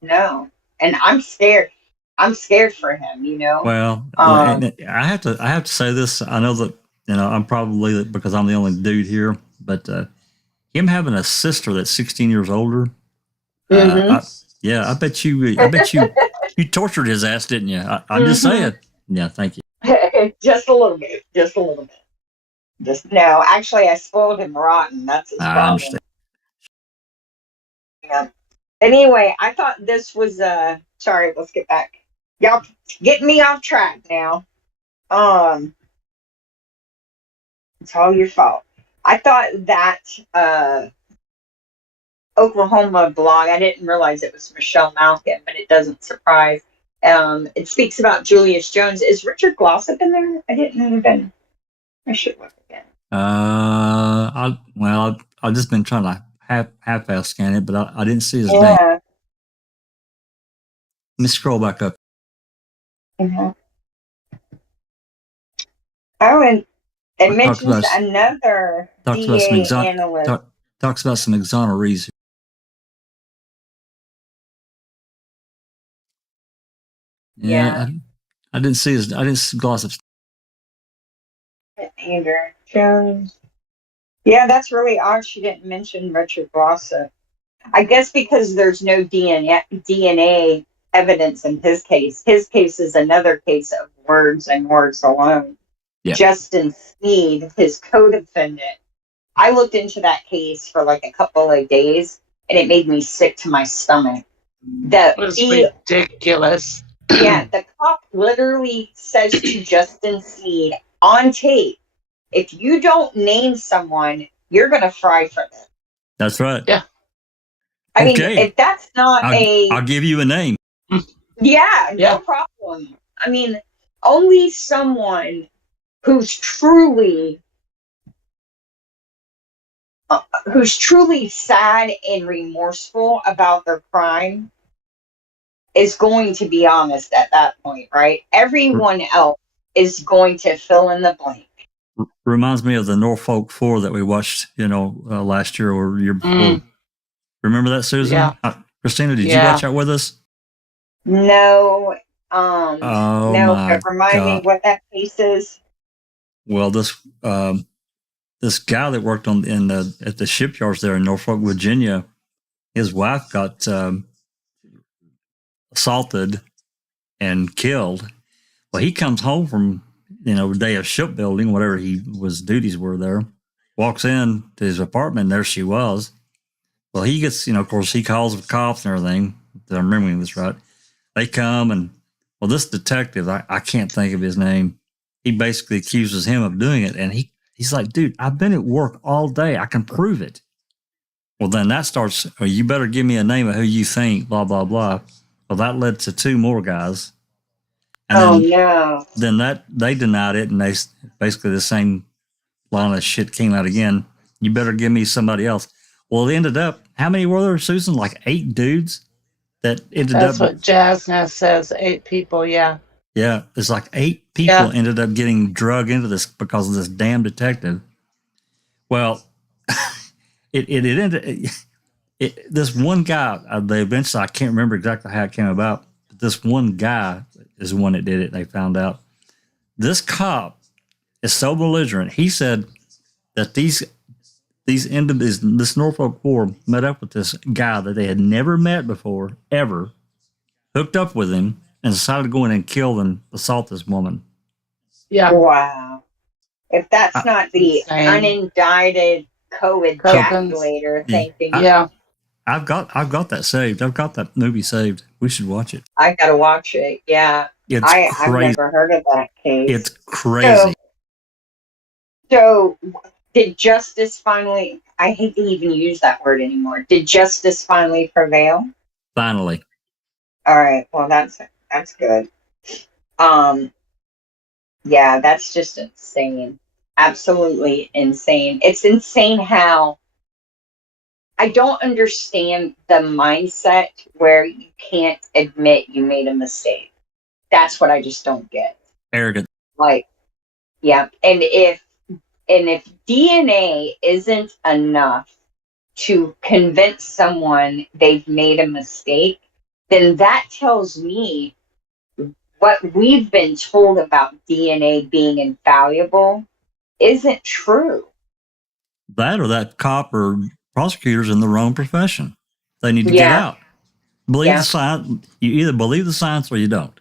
no. And I'm scared. I'm scared for him, you know? Well, and I have to say this. I know that, I'm probably, because I'm the only dude here, but him having a sister that's 16 years older. Mhm. I bet you you tortured his ass, didn't you? I'm just saying. Yeah, thank you. Just a little bit. Just a little bit. No, actually, I spoiled him rotten. That's his I problem. understand. Yeah. Anyway, I thought this was sorry, let's get back. Y'all getting me off track now. It's all your fault. I thought that Oklahoma blog, I didn't realize it was Michelle Malkin, but it doesn't surprise. It speaks about Julius Jones. Is Richard Glossop in there? I didn't even. I should look again. I've just been trying to half-ass scan it, but I didn't see his name. Yeah. Let me scroll back up. Mhm. Oh, and it mentions another DA analyst. Talks about some exonerees. Yeah. I didn't see Glossop's. Andrew Jones. Yeah, that's really odd. She didn't mention Richard Glossop. I guess because there's no DNA evidence in his case. His case is another case of words and words alone. Yeah. Justin Sneed, his co-defendant. I looked into that case for like a couple of days, and it made me sick to my stomach. It was ridiculous. Yeah, the cop literally says to Justin Sneed on tape, if you don't name someone, you're going to fry for them. That's right. Yeah. I mean, if that's not I'll give you a name. Yeah, no problem. I mean, only someone who's truly sad and remorseful about their crime is going to be honest at that point, right? Everyone else is going to fill in the blank. Reminds me of the Norfolk 4 that we watched, last year or year before. Remember that, Susan? Yeah. Christina, did you watch that with us? No. Oh, no, but remind me what that case is. Well, this guy that worked at the shipyards there in Norfolk, Virginia, his wife got assaulted and killed. Well, he comes home from day of shipbuilding, whatever his duties were there. Walks in to his apartment, and there she was. Well, he gets, of course, he calls the cops and everything. If I'm remembering this right. They come and, well, this detective, I can't think of his name. He basically accuses him of doing it. And he's like, dude, I've been at work all day. I can prove it. Well, then that starts, you better give me a name of who you think, blah, blah, blah. Well, that led to 2 more guys. And then they denied it. And they basically the same line of shit came out again. You better give me somebody else. Well, it ended up, how many were there, Susan? Like 8 dudes that ended up. That's what Jasna says, 8 people, yeah. Yeah, it's like 8 people ended up getting drug into this because of this damn detective. Well, it ended. This one guy, eventually, I can't remember exactly how it came about, but this one guy is the one that did it. They found out. This cop is so belligerent. He said that this Norfolk 4 met up with this guy that they had never met before, ever, hooked up with him, and decided to go in and kill and assault this woman. Yeah. Wow. If that's not the unindicted co-ejaculator thinking. I've got that saved. I've got that movie saved. We should watch it. I gotta watch it. Yeah. I've never heard of that case. It's crazy. So did justice finally, I hate to even use that word anymore. Did justice finally prevail? Finally. All right. Well, that's That's good. Yeah, that's just insane. Absolutely insane. It's insane how I don't understand the mindset where you can't admit you made a mistake. That's what I just don't get. Arrogant. Like, yeah, and if DNA isn't enough to convince someone they've made a mistake, then that tells me what we've been told about DNA being infallible isn't true. That or that cop or prosecutor's in the wrong profession. They need to get Yeah, out. Believe yeah, the science. You either believe the science or you don't.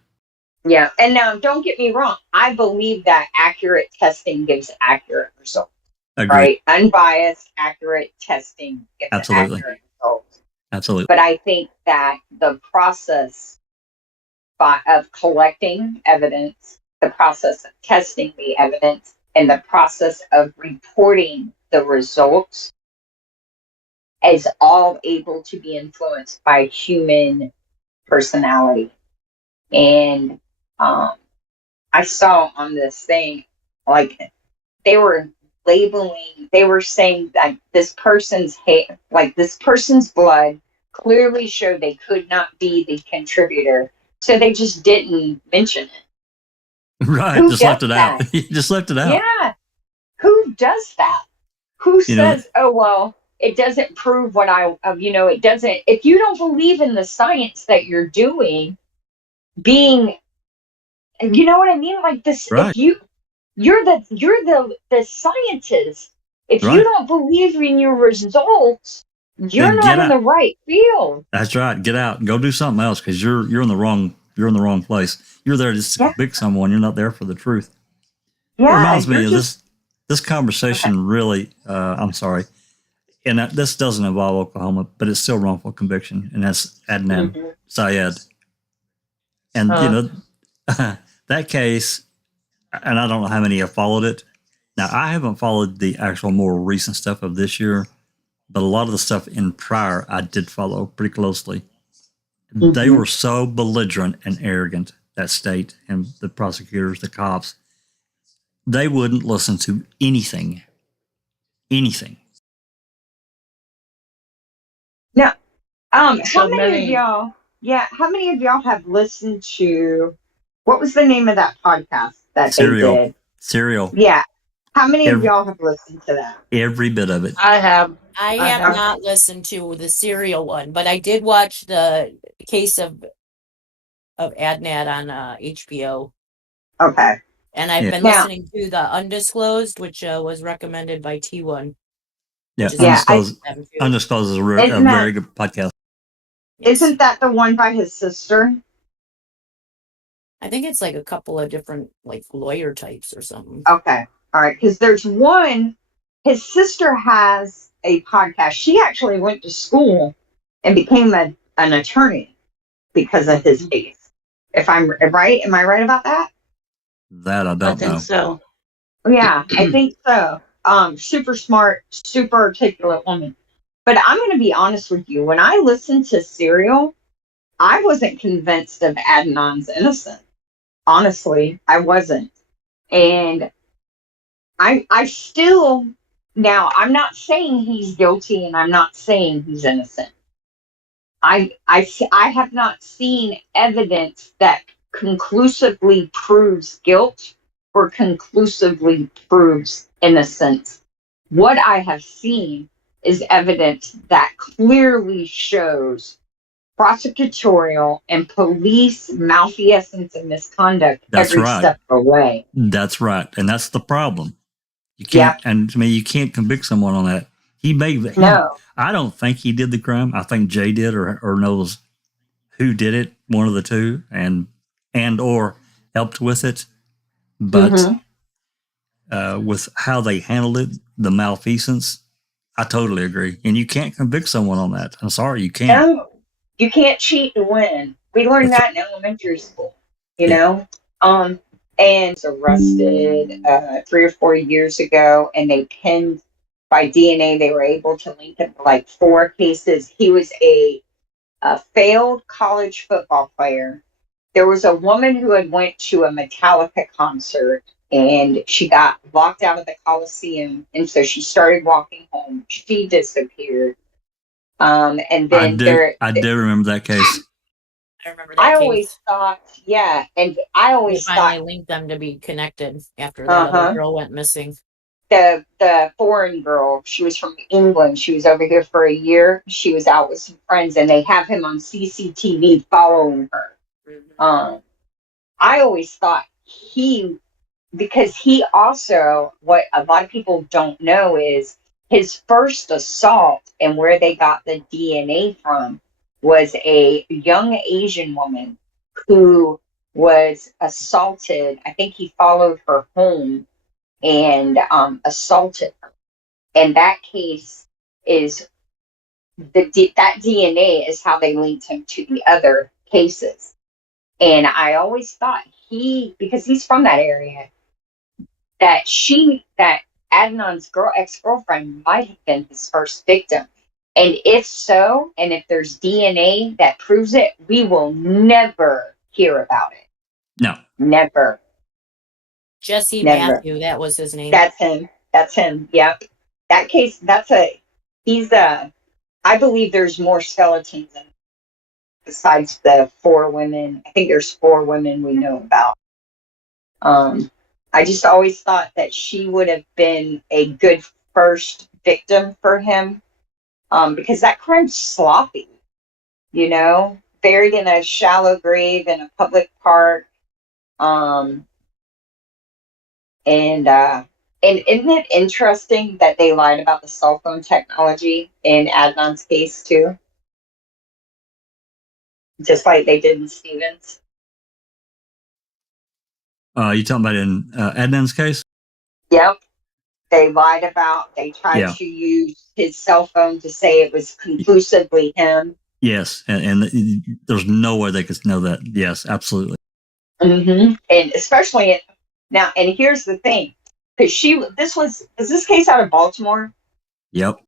yeah. And now, don't get me wrong. I believe that accurate testing gives accurate results, Agree. right? Unbiased, accurate testing gives Absolutely. accurate results. Absolutely. But I think that the process of collecting evidence, the process of testing the evidence, and the process of reporting the results is all able to be influenced by human personality. And I saw on this thing, like, they were they were saying that this person's hair, like this person's blood, clearly showed they could not be the contributor. So they just didn't mention it. Right. Who Just does left it that? out. You just left it out. Yeah. Who does that? Who You know, says, oh, well, it doesn't prove what it doesn't, if you don't believe in the science that you're doing, being, you know what I mean? Like this, right. if you're the scientist, if you Right. don't believe in your results, you're Then not get in the out. right field. That's right. Get out and go do something else because you're in the wrong place. You're there just to Yeah. convict someone. You're not there for the truth. It Yeah. reminds me You're of just, this conversation really, I'm sorry, and this doesn't involve Oklahoma, but it's still wrongful conviction, and that's Adnan Mhm. Syed. And, that case, and I don't know how many have followed it. Now, I haven't followed the actual more recent stuff of this year, but a lot of the stuff in prior I did follow pretty closely. They Mhm. were so belligerent and arrogant, that state and the prosecutors, the cops. They wouldn't listen to anything. Anything. Now, how So many of many. y'all, how many of y'all have listened to, what was the name of that podcast that they Serial. did? Serial. Yeah. How many of Every, y'all have listened to that? every bit of it. I have. I I have have. not listened to the serial one, but I did watch the case of Adnat on HBO, Okay. and I've Yeah. been Now, listening to the Undisclosed, which was recommended by T1. Yeah. Which is yeah, Undisclosed is a isn't very good podcast. isn't that the one by his sister? I think it's like a couple of different like lawyer types or something. Okay. All right. Because there's one, his sister has a podcast. She actually went to school and became an attorney because of his case. If I'm right, am I right about that? That I I don't think know. so. Yeah, I think so. Super smart, super articulate woman. But I'm going to be honest with you. When I listened to Serial, I wasn't convinced of Adnan's innocence. Honestly, I wasn't. And I still, now, I'm not saying he's guilty and I'm not saying he's innocent. I have not seen evidence that conclusively proves guilt or conclusively proves innocence. What I have seen is evidence that clearly shows prosecutorial and police malfeasance and misconduct That's every right. step of the way. That's right. And that's the problem. You Yeah. can't, and to me, you can't convict someone on that. No. I don't think he did the crime. I think Jay did or knows who did it, one of the two, and or helped with it. But with how they handled it, the malfeasance, I totally agree. And you can't convict someone on that. I'm sorry, you can't. No. You can't cheat to win. We learned That's that in elementary school, Yeah. And was arrested 3 or 4 years ago, and they pinned by DNA. They were able to link him to like 4 cases. He was a failed college football player there was a woman who had went to a Metallica concert and she got locked out of the Coliseum, and so she started walking home. She disappeared. And then I do remember that case. I remember that I case. always thought, yeah, and I They always finally thought linked them to be connected after that other girl went missing. the foreign girl, she was from England. She was over here for a year. She was out with some friends, and they have him on CCTV following her. I always thought because he also, what a lot of people don't know is his first assault and where they got the DNA from was a young Asian woman who was assaulted. I think he followed her home and assaulted her. And that case is that DNA is how they linked him to the other cases. And I always thought because he's from that area, that Adnan's ex-girlfriend might have been his first victim. And if so, and if there's DNA that proves it, we will never hear about it. No. Never. Jesse Never. Matthew, that was his name. That's him. Yep. That case, I believe there's more skeletons besides the 4 women. I think there's 4 women we know about. I just always thought that she would have been a good first victim for him, because that crime's sloppy, buried in a shallow grave in a public park. And isn't it interesting that they lied about the cell phone technology in Adnan's case too? Just like they did in Stevens. You talking about in Adnan's case? Yep. They tried to use his cell phone to say it was conclusively him. Yes, and there's no way they could know that. Yes, absolutely. Mm-hmm. And especially now, and here's the thing, because is this case out of Baltimore? Yep.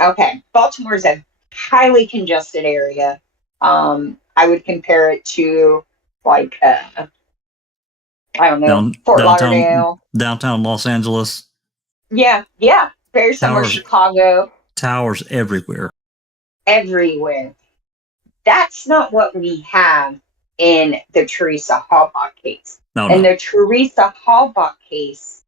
Okay, Baltimore is a highly congested area. I would compare it to like I don't know, Fort Lauderdale, downtown Los Angeles. Yeah, very similar to Chicago. Towers everywhere. Everywhere. That's not what we have in the Teresa Halbach case. In the Teresa Halbach case,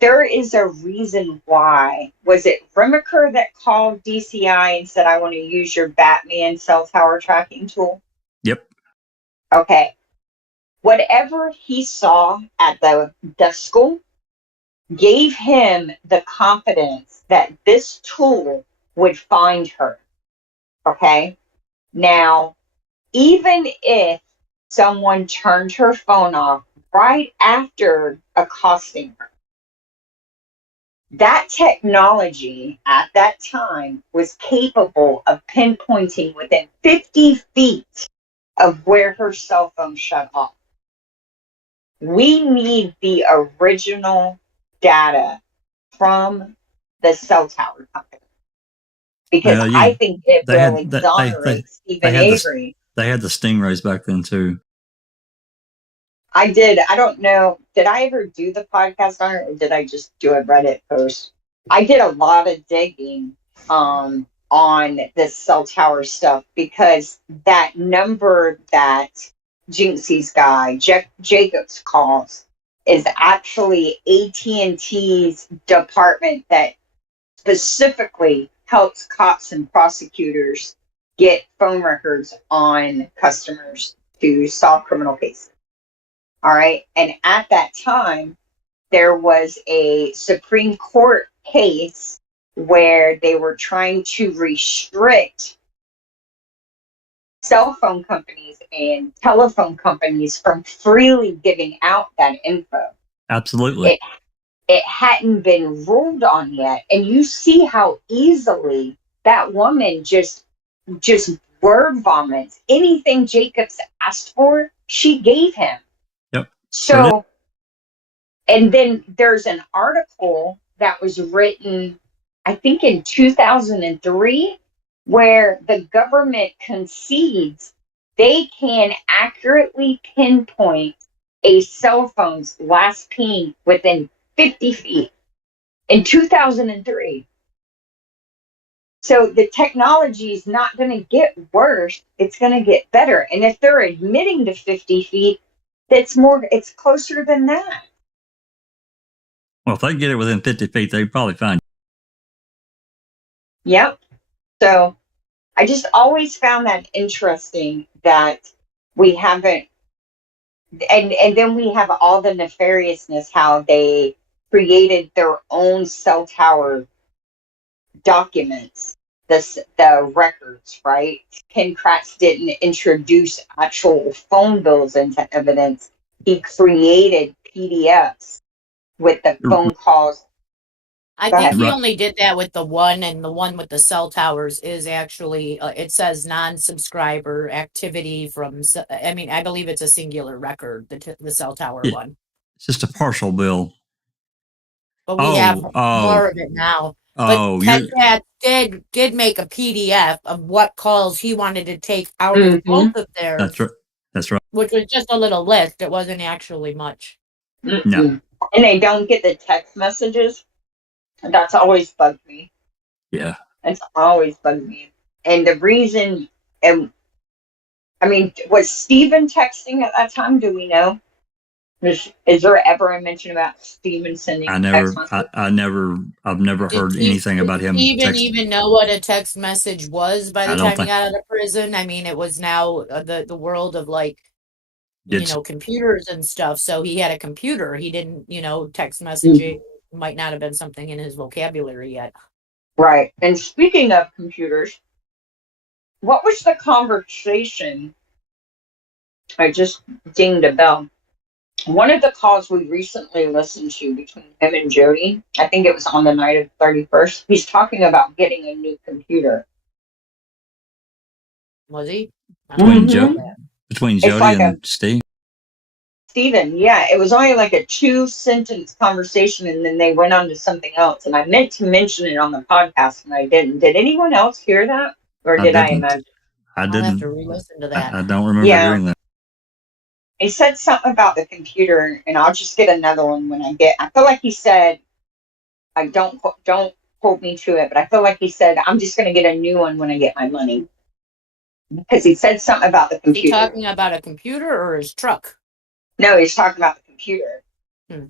there is a reason why. Was it Remacher that called DCI and said, I want to use your Batman cell tower tracking tool? Yep. Okay. Whatever he saw at the school gave him the confidence that this tool would find her. Okay? Now, even if someone turned her phone off right after accosting her, that technology at that time was capable of pinpointing within 50 feet of where her cell phone shut off. We need the original data from the cell tower company, because I think it will exonerate Stephen Avery. They had the Stingrays back then too. I did. I don't know. Did I ever do the podcast on it, or did I just do a Reddit post? I did a lot of digging on this cell tower stuff, because that number that Jinxie's guy, Jacobs, calls is actually AT&T's department that specifically helps cops and prosecutors get phone records on customers to solve criminal cases. All right. And at that time, there was a Supreme Court case where they were trying to restrict cell phone companies and telephone companies from freely giving out that info. Absolutely. It hadn't been ruled on yet. And you see how easily that woman just word vomits. Anything Jacobs asked for, she gave him. Yep. So, and then there's an article that was written, I think in 2003, where the government concedes they can accurately pinpoint a cell phone's last ping within 50 feet in 2003. So the technology is not going to get worse. It's going to get better. And if they're admitting to 50 feet, it's closer than that. Well, if they get it within 50 feet, they'd probably find you. Yep. So I just always found that interesting that we haven't, and then we have all the nefariousness, how they created their own cell tower documents, the records, right? Ken Kratz didn't introduce actual phone bills into evidence. He created PDFs with the phone calls. I Go think ahead. he only did that with the one, and the one with the cell towers is actually, it says non-subscriber activity from, I mean, I believe it's a singular record, the cell tower Yeah. one. It's just a partial bill. But we have more of it now. But Ted did make a PDF of what calls he wanted to take out of both of theirs. That's right. That's right. Which was just a little list. It wasn't actually much. No. And they don't get the text messages. That's always bugged me. Yeah. It's always bugged me. And the reason, and I mean, was Steven texting at that time? Do we know? Is there ever a mention about Steven sending text messages? I've never heard anything about him. Did he even know what a text message was by the time he got out of prison? I mean, it was now the world of like, computers and stuff. So he had a computer. He didn't, text messaging might not have been something in his vocabulary yet. Right. And speaking of computers, what was the conversation? I just dinged a bell. One of the calls we recently listened to between him and Jody, I think it was on the night of the 31st, he's talking about getting a new computer. Was he? Between Jody and Steve? Steven, yeah. It was only like a 2-sentence conversation, and then they went on to something else. And I meant to mention it on the podcast, and I didn't. Did anyone else hear that? Or did I imagine? I didn't. I'll have to re-listen to that. I don't remember hearing that. He said something about the computer, and I'll just get another one when I feel like he said, I don't hold me to it, but I feel like he said, I'm just going to get a new one when I get my money. Because he said something about the computer. Is he talking about a computer or his truck? No, he's talking about the computer.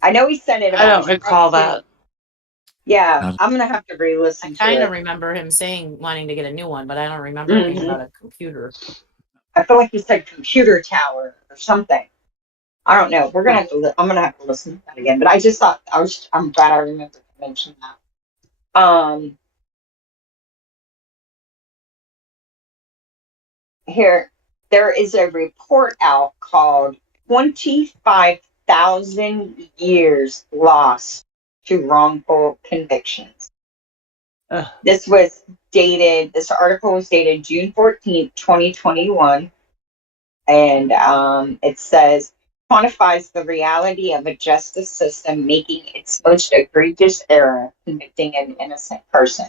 I know he said it about I don't recall that. Yeah, I'm going to have to re-listen to it. I kind of remember him saying wanting to get a new one, but I don't remember anything about a computer. I feel like he said computer tower or something. I don't know. I'm gonna have to listen to that again. But I just thought I'm glad I remembered to mention that. Here, there is a report out called 25,000 years lost to wrongful convictions. This article was dated June 14th, 2021. And it says, quantifies the reality of a justice system making its most egregious error convicting an innocent person.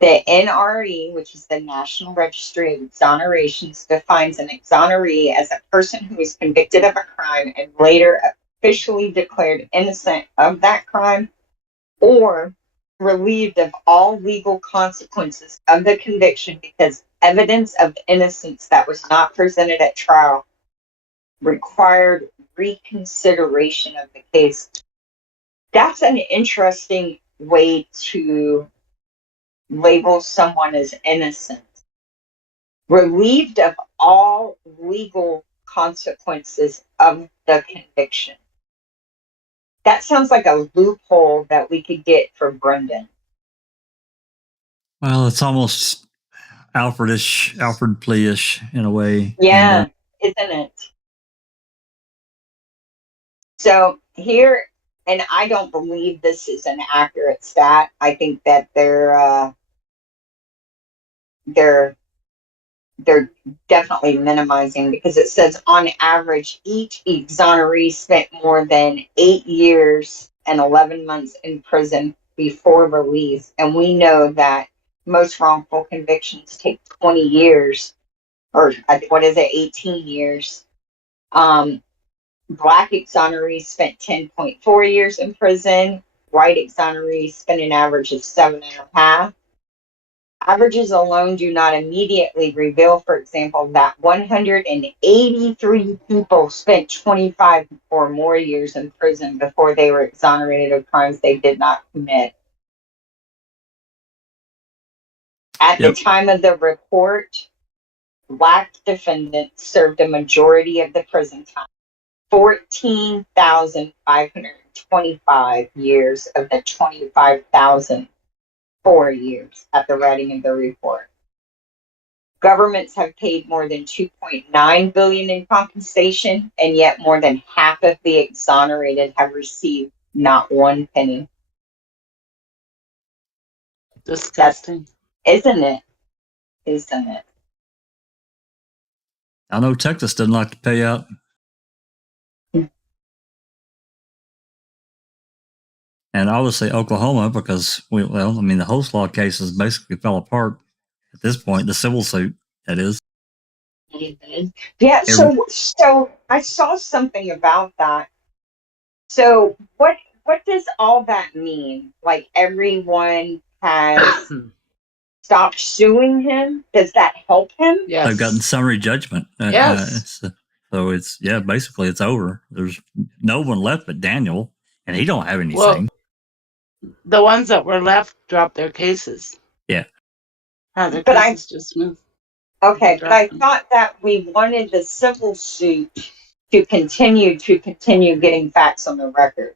The NRE, which is the National Registry of Exonerations, defines an exoneree as a person who is convicted of a crime and later officially declared innocent of that crime, or relieved of all legal consequences of the conviction because evidence of innocence that was not presented at trial required reconsideration of the case. That's an interesting way to label someone as innocent. Relieved of all legal consequences of the conviction. That sounds like a loophole that we could get for Brendan. Well, it's almost Alfred plea-ish in a way. Yeah, isn't it? So here, and I don't believe this is an accurate stat. I think that they're definitely minimizing, because it says on average each exoneree spent more than 8 years and 11 months in prison before release, and we know that most wrongful convictions take 20 years or what is it, 18 years. Black exonerees spent 10.4 years in prison. White exonerees spent an average of 7.5. Averages alone do not immediately reveal, for example, that 183 people spent 25 or more years in prison before they were exonerated of crimes they did not commit. At the time of the report, Black defendants served a majority of the prison time, 14,525 years of the 25,004 years at the writing of the report. Governments have paid more than $2.9 billion in compensation, and yet more than half of the exonerated have received not one penny. Disgusting. Isn't it? Isn't it? I know Texas doesn't like to pay out. And I would say Oklahoma because, the Hoslaw cases basically fell apart at this point, the civil suit, that is. Yeah, so I saw something about that. So what does all that mean? Like everyone has stopped suing him? Does that help him? Yes. They've gotten summary judgment. Yes. So it's, basically it's over. There's no one left but Daniel, and he don't have anything. Well, the ones that were left dropped their cases. Yeah. Their cases just moved. Okay, but I thought that we wanted the civil suit to continue getting facts on the record.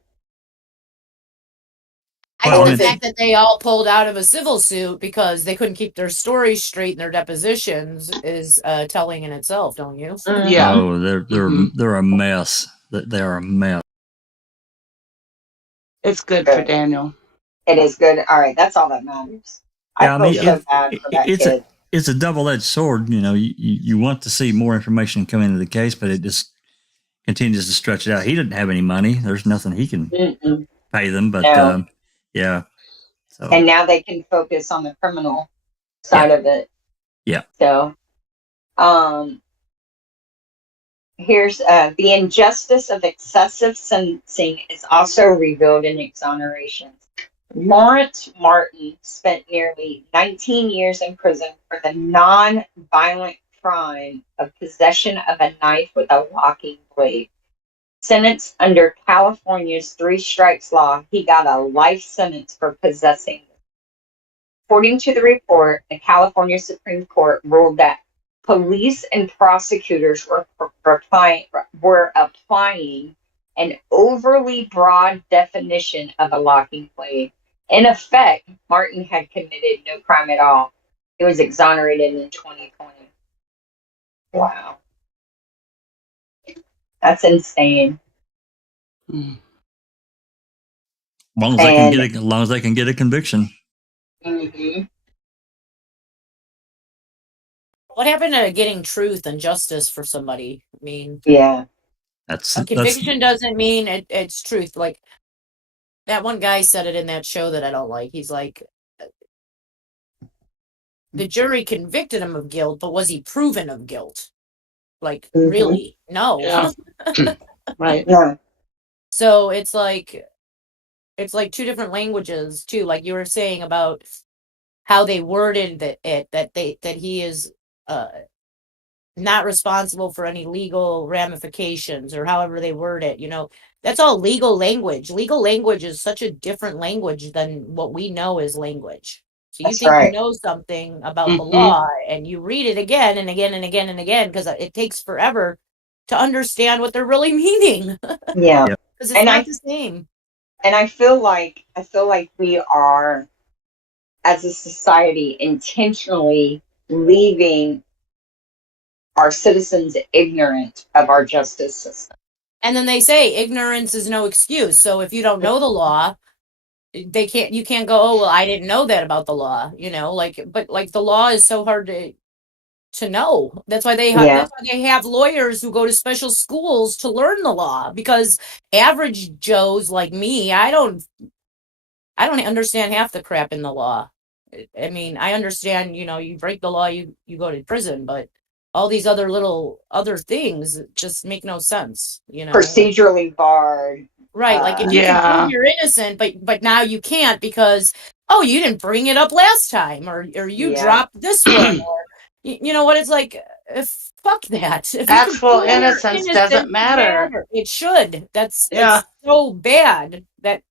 I think the fact that they all pulled out of a civil suit because they couldn't keep their stories straight in their depositions is telling in itself, don't you? Yeah. Oh, they're a mess. They're a mess. It's good for Daniel. It is good. All right, that's all that matters. I feel so bad for that kid. It's a double-edged sword. You want to see more information come into the case, but it just continues to stretch it out. He didn't have any money. There's nothing he can pay them, but yeah. So. And now they can focus on the criminal side of it. Yeah. So, here's the injustice of excessive sentencing is also revealed in exonerations. Lawrence Martin spent nearly 19 years in prison for the non-violent crime of possession of a knife with a locking blade. Sentenced under California's 3 strikes law, he got a life sentence for possessing them. According to the report, the California Supreme Court ruled that police and prosecutors were applying an overly broad definition of a locking blade. In effect, Martin had committed no crime at all. He was exonerated in 2020. Wow. That's insane. As long as they can get a conviction. Mm-hmm. What happened to getting truth and justice for somebody? I mean, yeah, a conviction doesn't mean it's truth. Like that one guy said it in that show that I don't like. He's like, the jury convicted him of guilt, but was he proven of guilt? Like, really? No. Yeah. Right. Yeah. So it's like 2 different languages too. Like you were saying about how they worded that he is not responsible for any legal ramifications or however they word it. That's all legal language. Legal language is such a different language than what we know as language. So you think you know something about the law and you read it again and again and again and again because it takes forever to understand what they're really meaning. Yeah. Because it's not the same. And I feel like we are, as a society, intentionally leaving our citizens ignorant of our justice system. And then they say ignorance is no excuse. So if you don't know the law, you can't go, oh, well, I didn't know that about the law, but the law is so hard to know. That's why they have lawyers who go to special schools to learn the law, because average Joes like me, I don't understand half the crap in the law. I mean, I understand, you break the law, you go to prison, but all these other things just make no sense, Procedurally barred. Right, like if you can prove you're innocent, but now you can't because you didn't bring it up last time, or you dropped this one, or you know what? It's like, fuck that. If actual innocence doesn't matter. It should. It's so bad that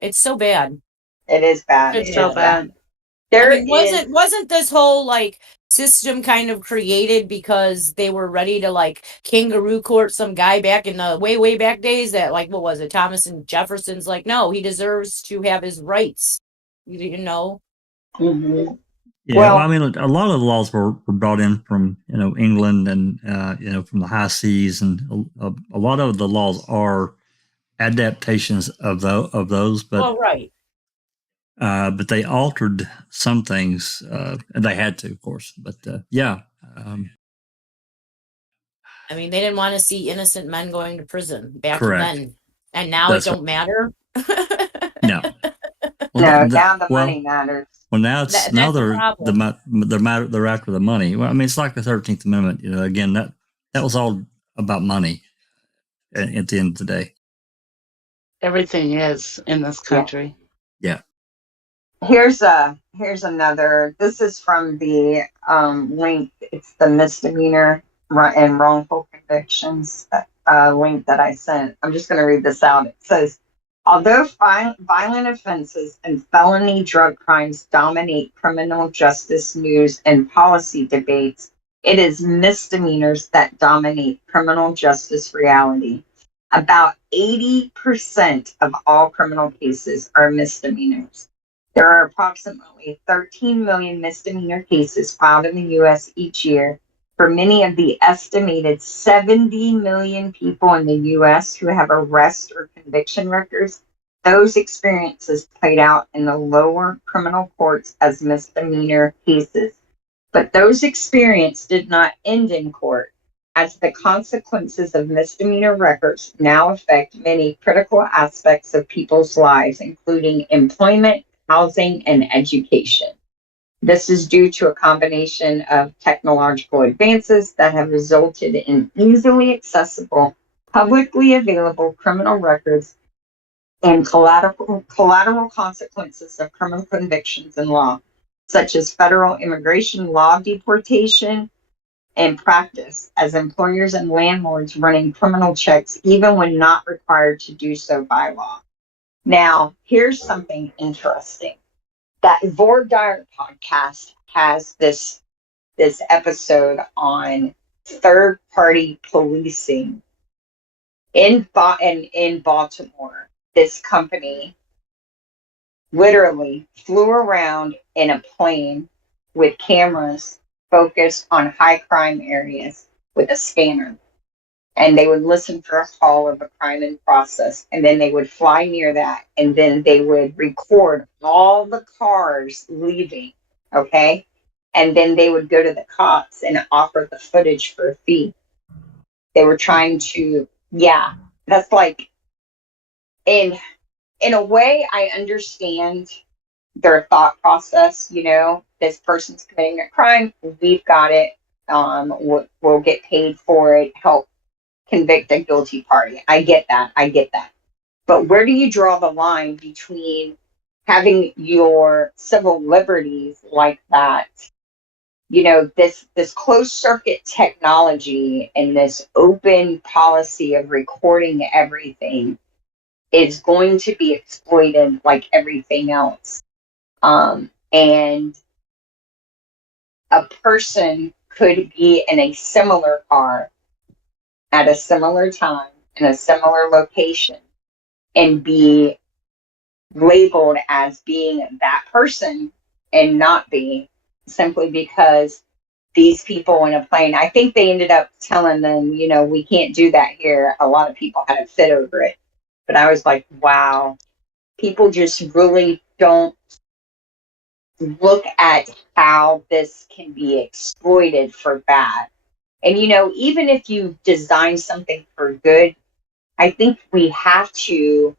it's so bad. It is bad. It's so bad. Wasn't this whole like system kind of created because they were ready to like kangaroo court some guy back in the way back days that, like, what was it, Thomas and Jefferson's like, no, he deserves to have his rights, Mm-hmm. Yeah, well, I mean, a lot of the laws were brought in from England and from the high seas, and a lot of the laws are adaptations of those, but right. But they altered some things, and they had to, of course. But yeah. I mean, they didn't want to see innocent men going to prison back then, and now it don't matter. No. Well, now the money matters. Well, now they're after the money. Well, I mean, it's like the 13th Amendment. Again, that was all about money. At the end of the day, everything is in this country. Yeah. Here's another. This is from the link. It's the Misdemeanor and Wrongful Convictions link that I sent. I'm just going to read this out. It says, although violent offenses and felony drug crimes dominate criminal justice news and policy debates, it is misdemeanors that dominate criminal justice reality. About 80% of all criminal cases are misdemeanors. There are approximately 13 million misdemeanor cases filed in the U.S. each year. For many of the estimated 70 million people in the U.S. who have arrest or conviction records, those experiences played out in the lower criminal courts as misdemeanor cases. But those experiences did not end in court, as the consequences of misdemeanor records now affect many critical aspects of people's lives, including employment, housing, and education. This is due to a combination of technological advances that have resulted in easily accessible, publicly available criminal records and collateral consequences of criminal convictions in law, such as federal immigration law deportation and practice, as employers and landlords running criminal checks even when not required to do so by law. Now, here's something interesting. That Vord Dyer podcast has this episode on third-party policing in Baltimore. This company literally flew around in a plane with cameras focused on high crime areas with a scanner. And they would listen for a call of a crime in process. And then they would fly near that. And then they would record all the cars leaving. Okay. And then they would go to the cops and offer the footage for a fee. They were trying to, that's like, in a way, I understand their thought process. This person's committing a crime. We've got it. We'll get paid for it. Help convict a guilty party. I get that. But where do you draw the line between having your civil liberties like that? This closed circuit technology and this open policy of recording everything is going to be exploited like everything else. And a person could be in a similar car at a similar time in a similar location and be labeled as being that person and not be, simply because these people in a plane, I think they ended up telling them, we can't do that here. A lot of people had a fit over it. But I was like, wow, people just really don't look at how this can be exploited for bad. And, even if you design something for good, I think we have to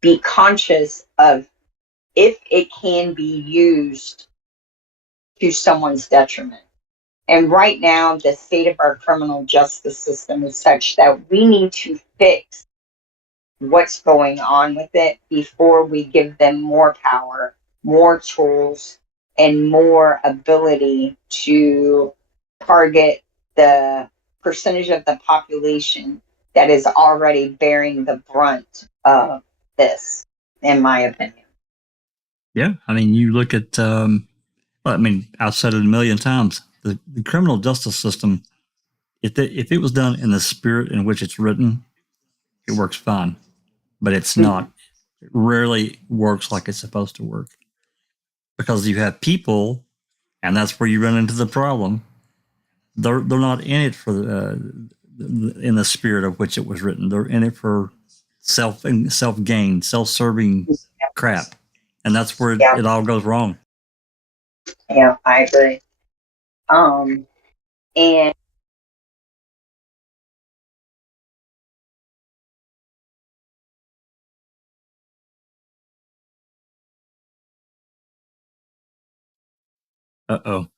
be conscious of if it can be used to someone's detriment. And right now, the state of our criminal justice system is such that we need to fix what's going on with it before we give them more power, more tools, and more ability to target the percentage of the population that is already bearing the brunt of this, in my opinion. Yeah, I mean, you look at, I've said it a million times. The criminal justice system, if it was done in the spirit in which it's written, it works fine. But it's not. It rarely works like it's supposed to work. Because you have people, and that's where you run into the problem. They're not in it for in the spirit of which it was written. They're in it for self gain, self-serving crap, and that's where it all goes wrong. Yeah, I agree. And I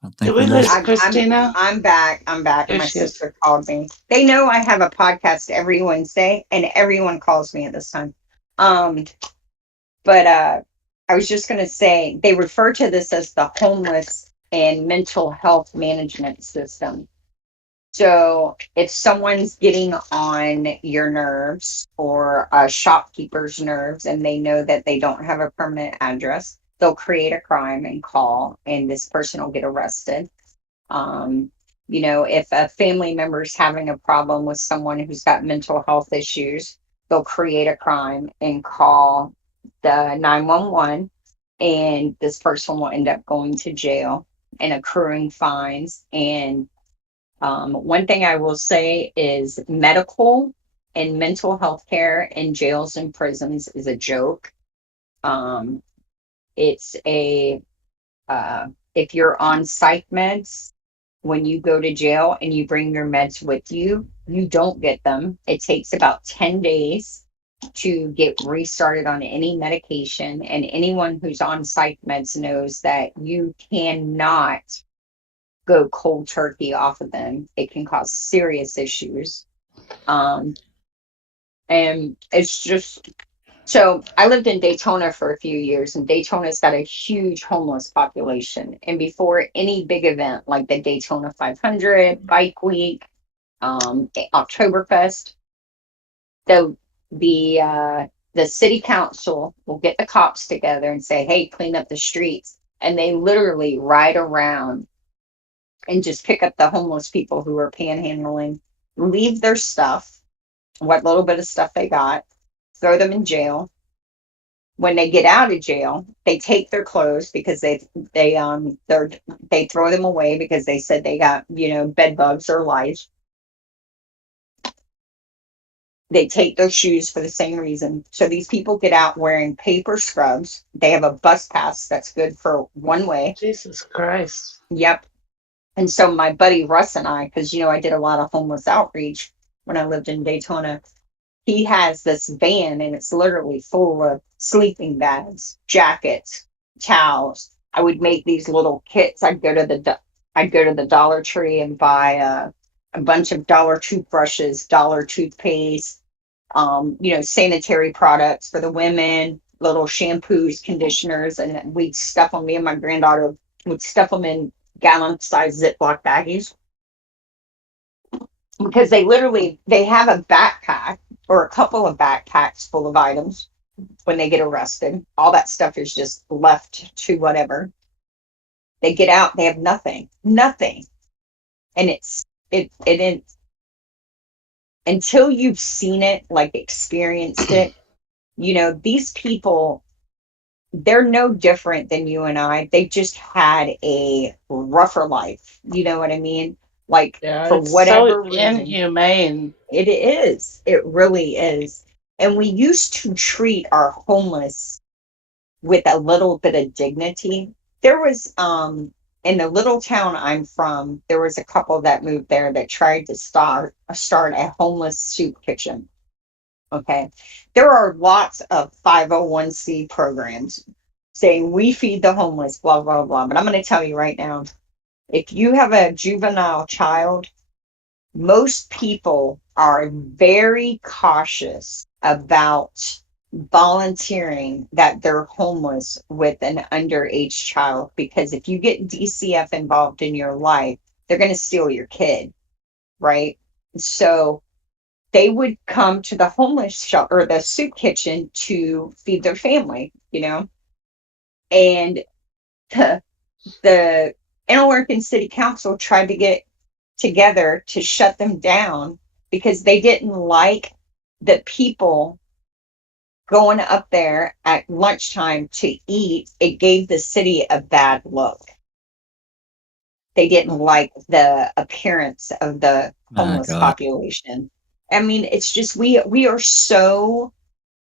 think Did we lose Christina? I'm back. There My she is. sister called me. They know I have a podcast every Wednesday, and everyone calls me at this time. But I was just going to say, they refer to this as the homeless and mental health management system. So if someone's getting on your nerves or a shopkeeper's nerves, and they know that they don't have a permanent address, they'll create a crime and call, and this person will get arrested. If a family member is having a problem with someone who's got mental health issues, they'll create a crime and call the 911, and this person will end up going to jail and accruing fines. And one thing I will say is medical and mental health care in jails and prisons is a joke. It's if you're on psych meds, when you go to jail and you bring your meds with you, you don't get them. It takes about 10 days to get restarted on any medication. And anyone who's on psych meds knows that you cannot go cold turkey off of them. It can cause serious issues. And it's just, so I lived in Daytona for a few years, and Daytona's got a huge homeless population. And before any big event like the Daytona 500, Bike Week, Oktoberfest, the city council will get the cops together and say, hey, clean up the streets. And they literally ride around and just pick up the homeless people who are panhandling, leave their stuff, what little bit of stuff they got, throw them in jail. When they get out of jail, they take their clothes because they throw them away because they said they got, bed bugs or lice. They take their shoes for the same reason. So these people get out wearing paper scrubs. They have a bus pass that's good for one way. Jesus Christ. Yep. And so my buddy Russ and I, because, I did a lot of homeless outreach when I lived in Daytona, he has this van, and it's literally full of sleeping bags, jackets, towels. I would make these little kits. I'd go to the Dollar Tree and buy a bunch of dollar toothbrushes, dollar toothpaste, sanitary products for the women, little shampoos, conditioners, and we'd stuff them. Me and my granddaughter would stuff them in gallon-sized Ziploc baggies, because they have a backpack or a couple of backpacks full of items when they get arrested. All that stuff is just left to whatever. They get out, they have nothing, and it until you've seen it, like experienced it, these people, they're no different than you and I. They just had a rougher life. You know what I mean? Like, for whatever reason. Inhumane. It is. It really is. And we used to treat our homeless with a little bit of dignity. There was, in the little town I'm from, there was a couple that moved there that tried to start a homeless soup kitchen. Okay. There are lots of 501c programs saying we feed the homeless, blah, blah, blah. But I'm going to tell you right now, if you have a juvenile child, most people are very cautious about volunteering that they're homeless with an underage child, because if you get DCF involved in your life, they're going to steal your kid, right? So they would come to the homeless shelter or the soup kitchen to feed their family, and the Interlaken City Council tried to get together to shut them down because they didn't like the people going up there at lunchtime to eat. It gave the city a bad look. They didn't like the appearance of the homeless population. I mean, it's just we are so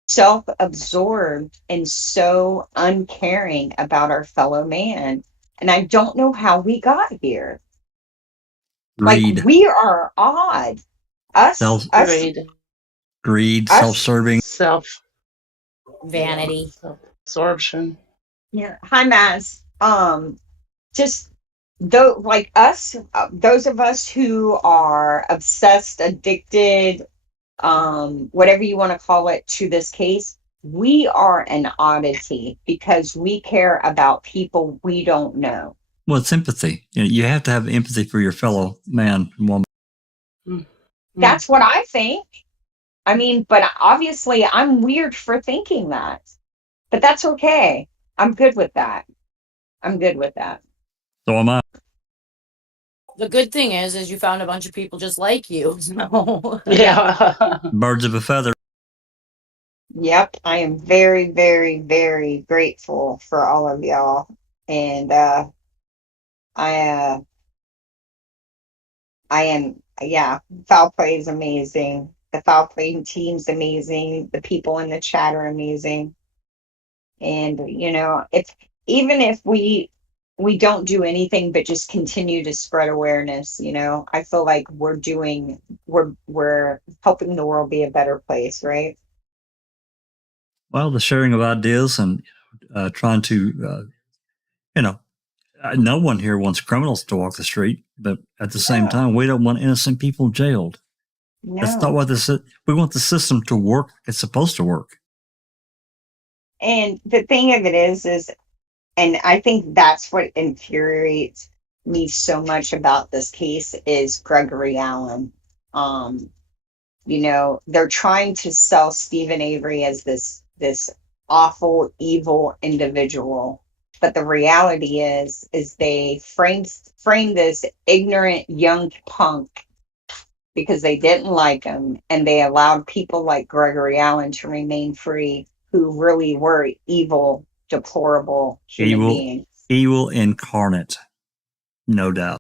self-absorbed and so uncaring about our fellow man. And I don't know how we got here. Greed. Like, we are odd. Greed, self-serving. Vanity. Self-absorption. Yeah. Hi, Maz. Just though, like us, those of us who are obsessed, addicted, whatever you want to call it, to this case, we are an oddity because we care about people we don't know. Well, it's empathy. You have to have empathy for your fellow man and woman. That's what I think. I mean, but obviously I'm weird for thinking that. But that's okay. I'm good with that. So am I. The good thing is you found a bunch of people just like you. So. Yeah. Birds of a feather. Yep. I am very, very, very grateful for all of y'all. And I am, foul play is amazing. The foul playing team's amazing. The people in the chat are amazing. And, if we don't do anything but just continue to spread awareness, I feel like we're helping the world be a better place, right? Well, the sharing of ideas and trying to, no one here wants criminals to walk the street, but at the same time, we don't want innocent people jailed. No. That's not what we want the system to work. It's supposed to work. And the thing of it is, and I think that's what infuriates me so much about this case is Gregory Allen. They're trying to sell Stephen Avery as this awful, evil individual. But the reality is they frame this ignorant young punk because they didn't like him, and they allowed people like Gregory Allen to remain free, who really were evil, deplorable human beings. Evil incarnate, no doubt.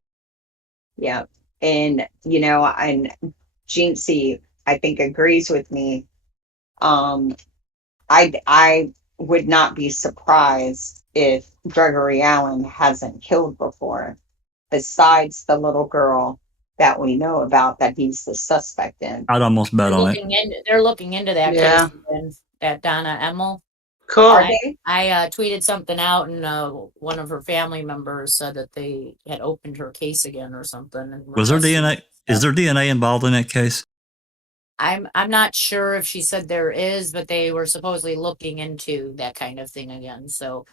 Yeah. And, and Jinxie, I think, agrees with me. I would not be surprised if Gregory Allen hasn't killed before, besides the little girl that we know about that he's the suspect in. I'd almost bet on it. They're looking into that case again, that Donna Emmel. Cool. I tweeted something out, and one of her family members said that they had opened her case again or something. Was there DNA? Is there DNA involved in that case? I'm not sure if she said there is, but they were supposedly looking into that kind of thing again. So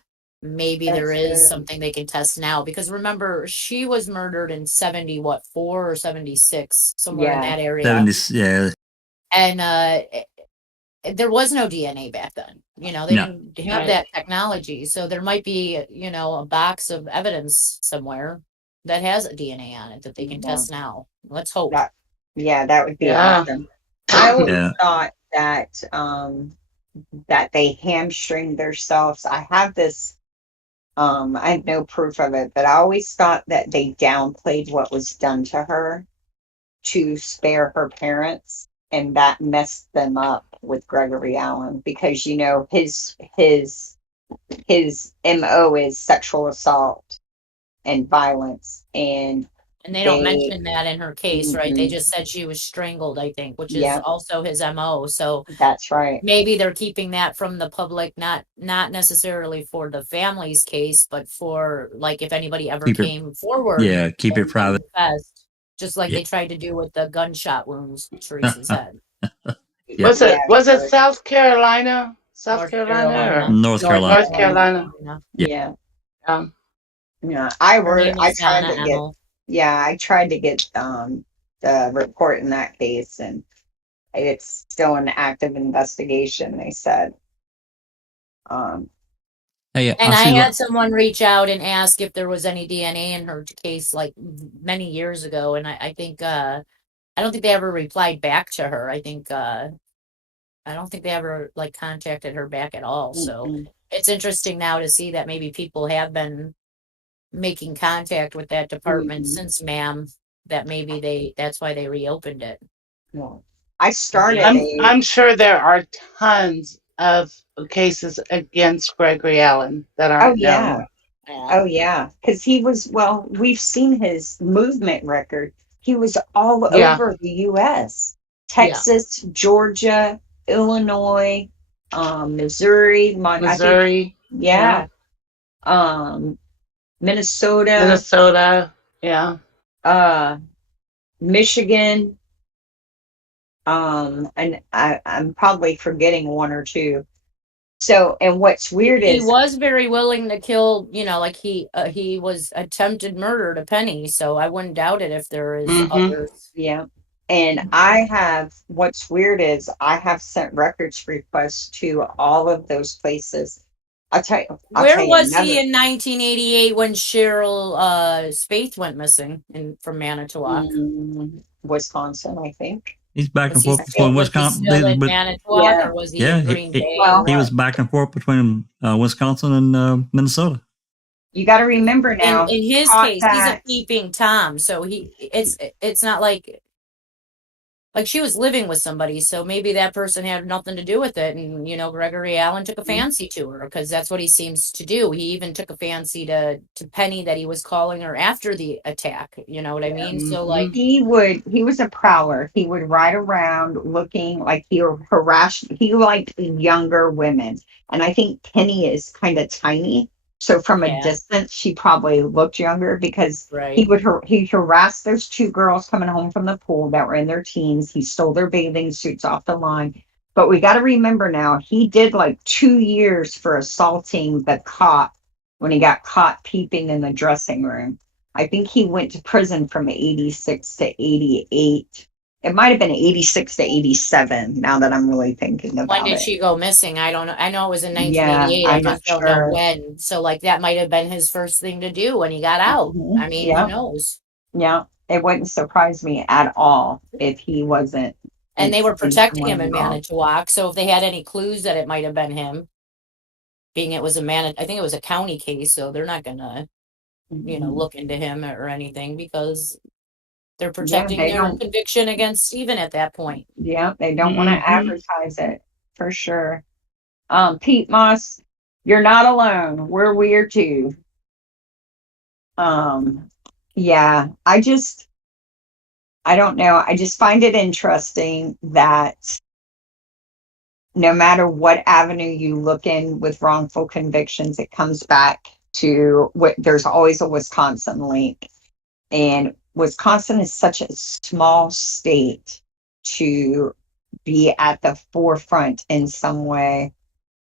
maybe there is something they can test now, because remember, she was murdered in 4 or 76, somewhere in that area. 70s, yeah. And there was no DNA back then. They didn't have that technology. So there might be, a box of evidence somewhere that has a DNA on it that they can test now. Let's hope. That would be awesome. I always thought that that they hamstringed themselves. I have this. I have no proof of it, but I always thought that they downplayed what was done to her to spare her parents, and that messed them up with Gregory Allen, because his MO is sexual assault and violence, and And they don't mention that in her case, right? They Mhm. just said she was strangled, I think, which is Yeah. also his MO. So That's right. maybe they're keeping that from the public, not necessarily for the family's case, but for like if anybody ever Keep it- came forward. Yeah, keep it and private. confessed, just like Yeah. they tried to do with the gunshot wounds Teresa said. Yeah. Was it South Carolina? North Carolina Carolina. or North Carolina. North Carolina? Yeah. Um, Yeah. Her name I was tried Donna to get, Emmel. yeah, I tried to get the report in that case, and it's still an active investigation, they said. Hey, And I see had someone reach out and ask if there was any DNA in her case like many years ago, and I think I don't think they ever replied back to her. I think I don't think they ever like contacted her back at all. So Mm-mm. it's interesting now to see that maybe people have been making contact with that department Mhm. since ma'am, that maybe that's why they reopened it. Well, I started I'm sure there are tons of cases against Gregory Allen that oh aren't yeah. known. Oh yeah. Because he was, well, we've seen his movement record. He was all Yeah. over the US. Texas, Georgia, Illinois, Missouri, Missouri, yeah. Minnesota, Minnesota, yeah. Michigan, and I'm probably forgetting one or two. So, and what's weird He is, was very willing to kill, like he was attempted murder to Penny, so I wouldn't doubt it if there is Mhm. others. yeah, and what's weird is I have sent records requests to all of those places. Where was another, he in 1988 when Cheryl Spaeth went missing from Manitowoc? Wisconsin, I think. He's back and Was he forth between still Wisconsin. in Manitowoc, Yeah. or was he Yeah, in Green Bay? well, he was back and forth between Wisconsin and Minnesota. You got to remember now. In his case, he's a peeping Tom, so it's not like she was living with somebody, so maybe that person had nothing to do with it, and Gregory Allen took a fancy to her because that's what he seems to do. He even took a fancy to Penny that he was calling her after the attack. You know what I mean? So like he was a prowler. He would ride around looking like he harassed. He liked younger women, and I think Penny is kind of tiny. So from a distance, she probably looked younger because he harassed those two girls coming home from the pool that were in their teens. He stole their bathing suits off the line. But we got to remember now, he did like 2 years for assaulting the cop when he got caught peeping in the dressing room. I think he went to prison from 86 to 88. It might have been 86 to 87 now that I'm really thinking about it. When did she go missing? I don't know. I know it was in 1988. Yeah, I I'm just not don't know sure. when. So like that might have been his first thing to do when he got out. I mean, who knows? Yeah, it wouldn't surprise me at all if he wasn't. And they were protecting him in involved. Manitowoc. So if they had any clues that it might have been him, being it was I think it was a county case, so they're not gonna, look into him or anything because they're protecting their conviction against Stephen at that point. Yeah, they don't want to advertise it for sure. Pete Moss, you're not alone. We're weird too. Yeah, I don't know. I just find it interesting that no matter what avenue you look in with wrongful convictions, it comes back to there's always a Wisconsin link. And Wisconsin is such a small state to be at the forefront in some way.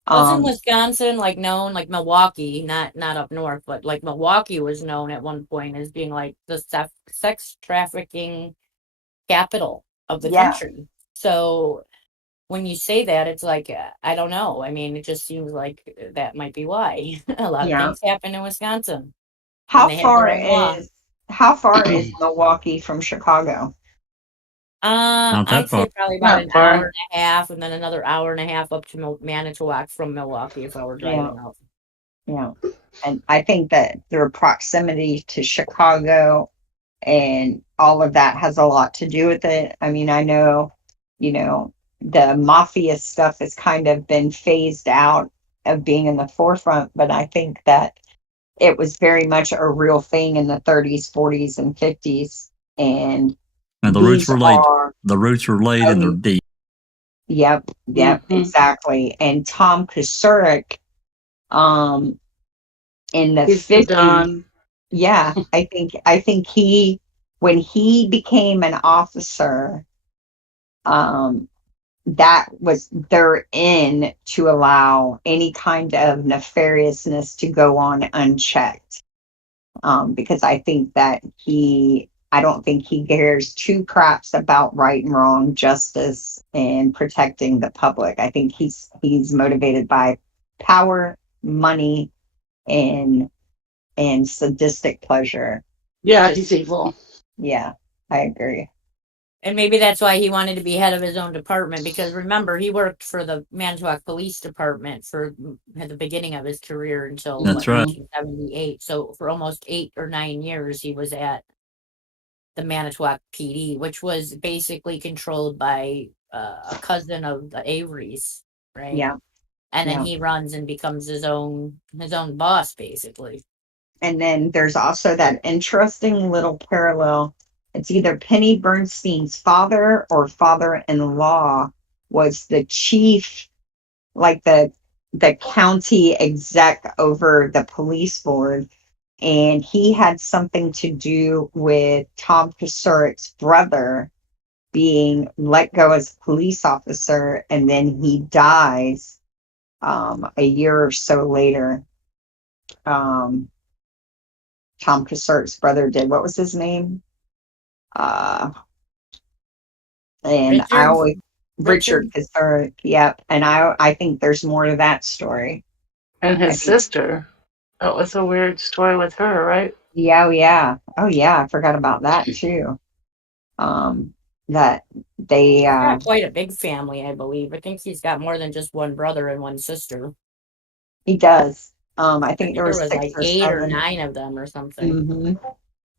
Wasn't Wisconsin like known, like Milwaukee, not up north, but like Milwaukee was known at one point as being like the sex trafficking capital of the country. So when you say that, it's like, I don't know. I mean, it just seems like that might be why a lot of things happen in Wisconsin. How far is Milwaukee from Chicago? I'd say probably about an hour and a half, and then another hour and a half up to Manitowoc from Milwaukee if I were driving out. Yeah, and I think that their proximity to Chicago and all of that has a lot to do with it. I mean, I know, the mafia stuff has kind of been phased out of being in the forefront, but I think that it was very much a real thing in the 30s, 40s, and 50s. And the roots were laid. The roots were laid and they're deep. Yep, exactly. And Tom Kusurik, in the 50s, yeah, I think he, when he became an officer, that was their in to allow any kind of nefariousness to go on unchecked. Because I think that I don't think he cares two craps about right and wrong, justice, and protecting the public. I think he's motivated by power, money, and sadistic pleasure. Yeah, he's evil. Yeah, I agree. And maybe that's why he wanted to be head of his own department, because remember, he worked for the Manitowoc Police Department at the beginning of his career until 1978. So for almost 8 or 9 years, he was at the Manitowoc PD, which was basically controlled by a cousin of the Averys, right? Yeah. And then he runs and becomes his own boss, basically. And then there's also that interesting little parallel. It's either Penny Bernstein's father or father-in-law was the chief, like the county exec over the police board. And he had something to do with Tom Kusurik's brother being let go as a police officer, and then he dies a year or so later. Tom Kusurik's brother did. What was his name? Richard Kusurik. Yep. And I think there's more to that story. And his sister. That was a weird story with her, right? Yeah, yeah. Oh yeah, I forgot about that too. That they got quite a big family, I believe. I think he's got more than just one brother and one sister. He does. I think there was like 8 or 9 of them or something.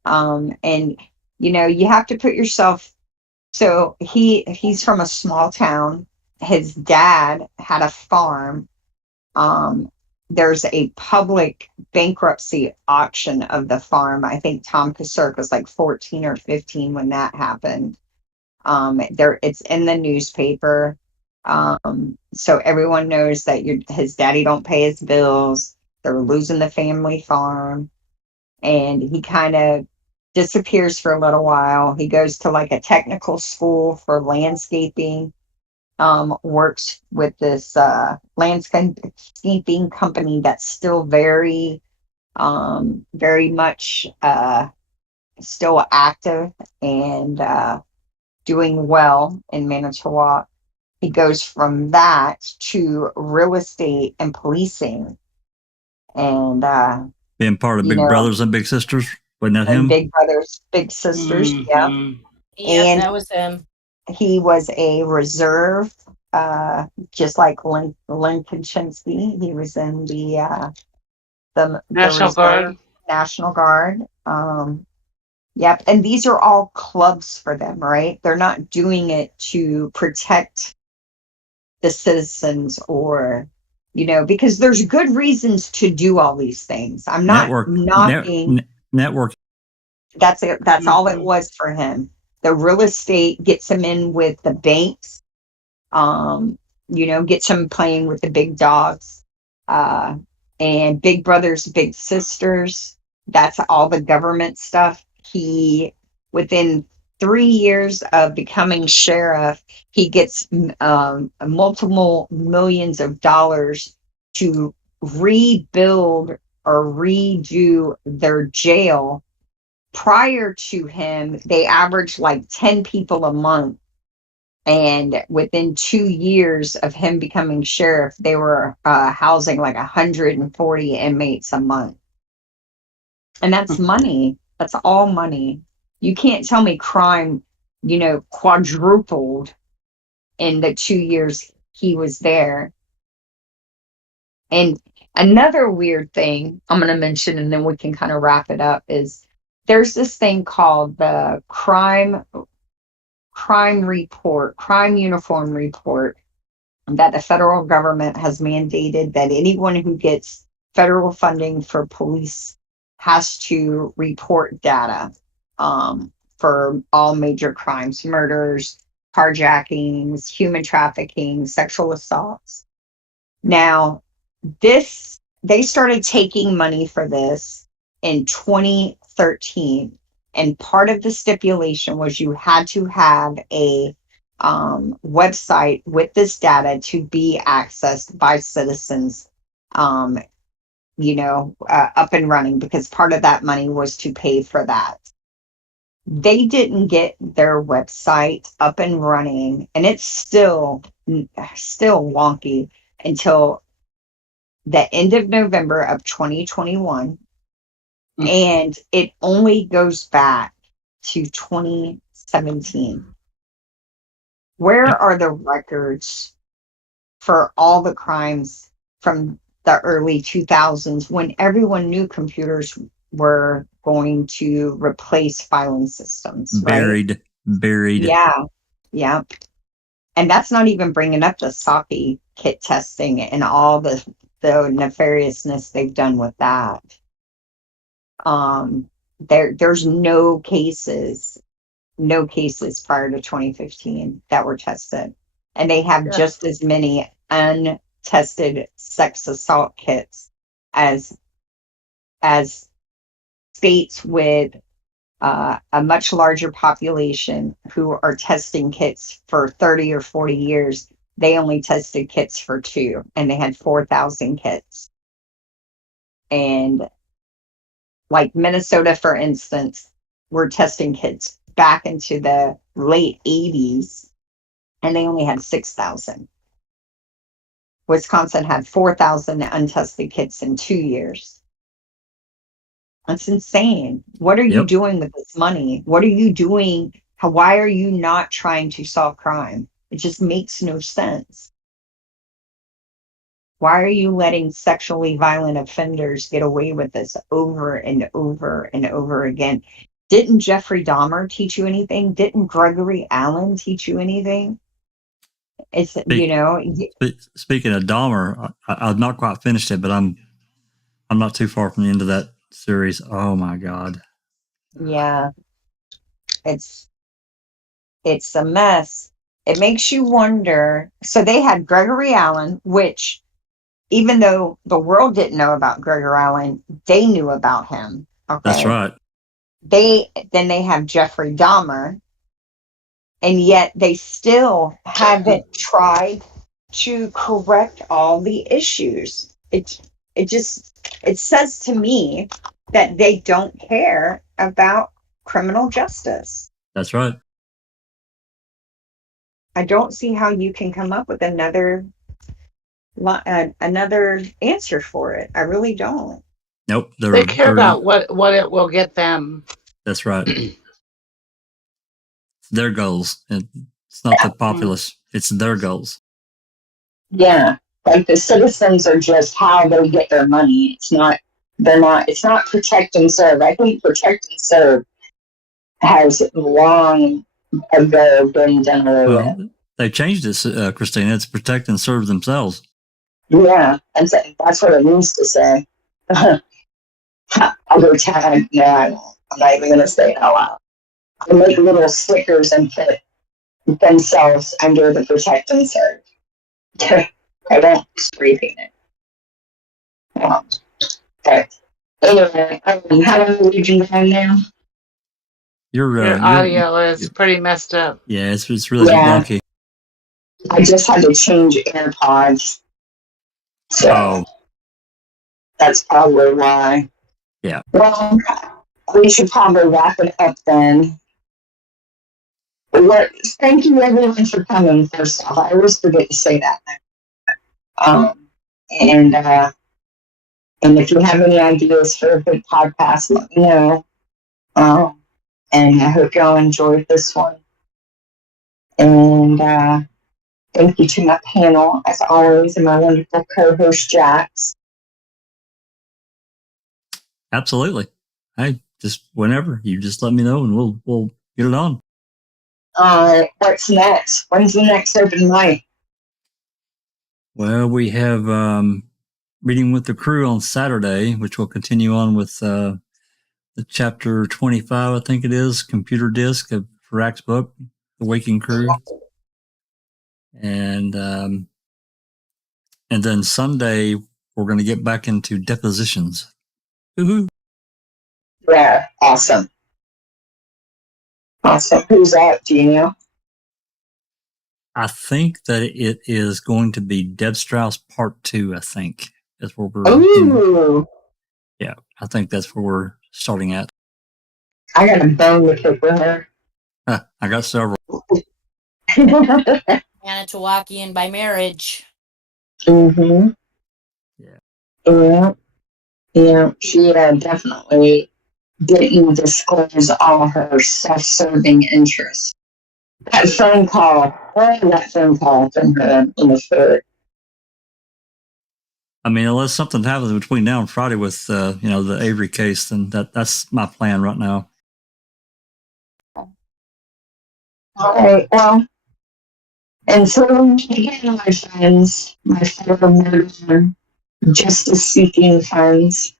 And you have to put yourself. So he's from a small town. His dad had a farm. There's a public bankruptcy auction of the farm. I think Tom Kusurik was like 14 or 15 when that happened. It's in the newspaper. So everyone knows that his daddy don't pay his bills. They're losing the family farm. And he kind of disappears for a little while. He goes to like a technical school for landscaping, works with this landscaping company that's still very much still active and doing well in Manitowoc. He goes from that to real estate and policing, and being part of Big Brothers and Big Sisters. Wasn't that him? Big Brothers, Big Sisters. Yeah. And that was him. He was a reserve, just like Lynn Kaczynski. He was in the National Guard. National Guard. Yep. And these are all clubs for them, right? They're not doing it to protect the citizens or, because there's good reasons to do all these things. I'm not knocking. Network. That's it. That's all it was for him. The real estate gets him in with the banks, gets him playing with the big dogs, and Big Brothers, Big Sisters. That's all the government stuff. He, within 3 years of becoming sheriff, he gets multiple millions of dollars to rebuild or redo their jail. Prior to him, they averaged like 10 people a month. And within 2 years of him becoming sheriff, they were housing like 140 inmates a month. And that's money. That's all money. You can't tell me crime, quadrupled in the 2 years he was there. And another weird thing I'm going to mention, and then we can kind of wrap it up, is there's this thing called the crime uniform report that the federal government has mandated that anyone who gets federal funding for police has to report data for all major crimes, murders, carjackings, human trafficking, sexual assaults. Now, they started taking money for this in 2013. And part of the stipulation was you had to have a website with this data to be accessed by citizens, up and running, because part of that money was to pay for that. They didn't get their website up and running, and it's still wonky until the end of November of 2021. And it only goes back to 2017. Where are the records for all the crimes from the early 2000s when everyone knew computers were going to replace filing systems? Buried. Yeah. And that's not even bringing up the SOCI kit testing and all the nefariousness they've done with that. There's no cases prior to 2015 that were tested, and they have just as many untested sex assault kits as states with a much larger population who are testing kits for 30 or 40 years. They only tested kits for 2, and they had 4,000 kits. And like Minnesota, for instance, we're testing kits back into the late 80s, and they only had 6,000. Wisconsin had 4,000 untested kits in 2 years. That's insane. What are you doing with this money? What are you doing? Why are you not trying to solve crime? It just makes no sense. Why are you letting sexually violent offenders get away with this over and over and over again? Didn't Jeffrey Dahmer teach you anything? Didn't Gregory Allen teach you anything? Speaking of Dahmer, I've not quite finished it, but I'm not too far from the end of that series. Oh my God. Yeah. It's a mess. It makes you wonder. So they had Gregory Allen, which, even though the world didn't know about Gregory Allen, they knew about him. Okay. That's right. Then they have Jeffrey Dahmer, and yet they still haven't tried to correct all the issues. It says to me that they don't care about criminal justice. That's right. I don't see how you can come up with another answer for it. I really don't. Nope. They care about what it will get them. That's right. Their goals. It's not the populace. It's their goals. Yeah. Like the citizens are just how they get their money. It's not protect and serve. I think protect and serve has long ago been done away with. They changed it, Christina. It's protect and serve themselves. Yeah, and that's what it means to say. I'll go tag. No, I won't. I'm not even going to say it out loud. I'll make little stickers and put themselves under the protect and serve. I won't repeat it. But anyway, how are we going now? Your audio is pretty messed up. Yeah, it's really wonky. I just had to change AirPods. So that's probably why. Yeah. Well, we should probably wrap it up then. Thank you everyone for coming, first off. I always forget to say that. And if you have any ideas for a good podcast, let me know. And I hope y'all enjoyed this one. And thank you to my panel, as always, and my wonderful co-host, Jax. Absolutely. Hey, just whenever. You just let me know and we'll get it on. What's next? When's the next open mic? Well, we have meeting with the crew on Saturday, which will continue on with the chapter 25, I think it is, computer disk of Rack's book, The Waking Crew. And then Sunday, we're going to get back into depositions. Woohoo! Yeah, awesome. Awesome. Who's that? Do you know? I think that it is going to be Deb Strauss Part 2, I think. That's where we're. Ooh. Yeah, I think that's where we're starting at. I got a bone to pick with her. I got several. Manitowakian by marriage. Mm-hmm. Yeah. Yeah. She definitely didn't disclose all her self-serving interests. That phone call from her in the third. I mean, unless something happens between now and Friday with the Avery case, then that's my plan right now. All right. Well, until again, my friends, my fellow murderer, justice-seeking friends.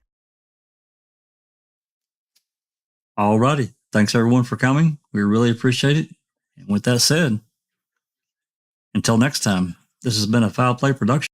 All righty. Thanks, everyone, for coming. We really appreciate it. And with that said, until next time, this has been a Foul Play production.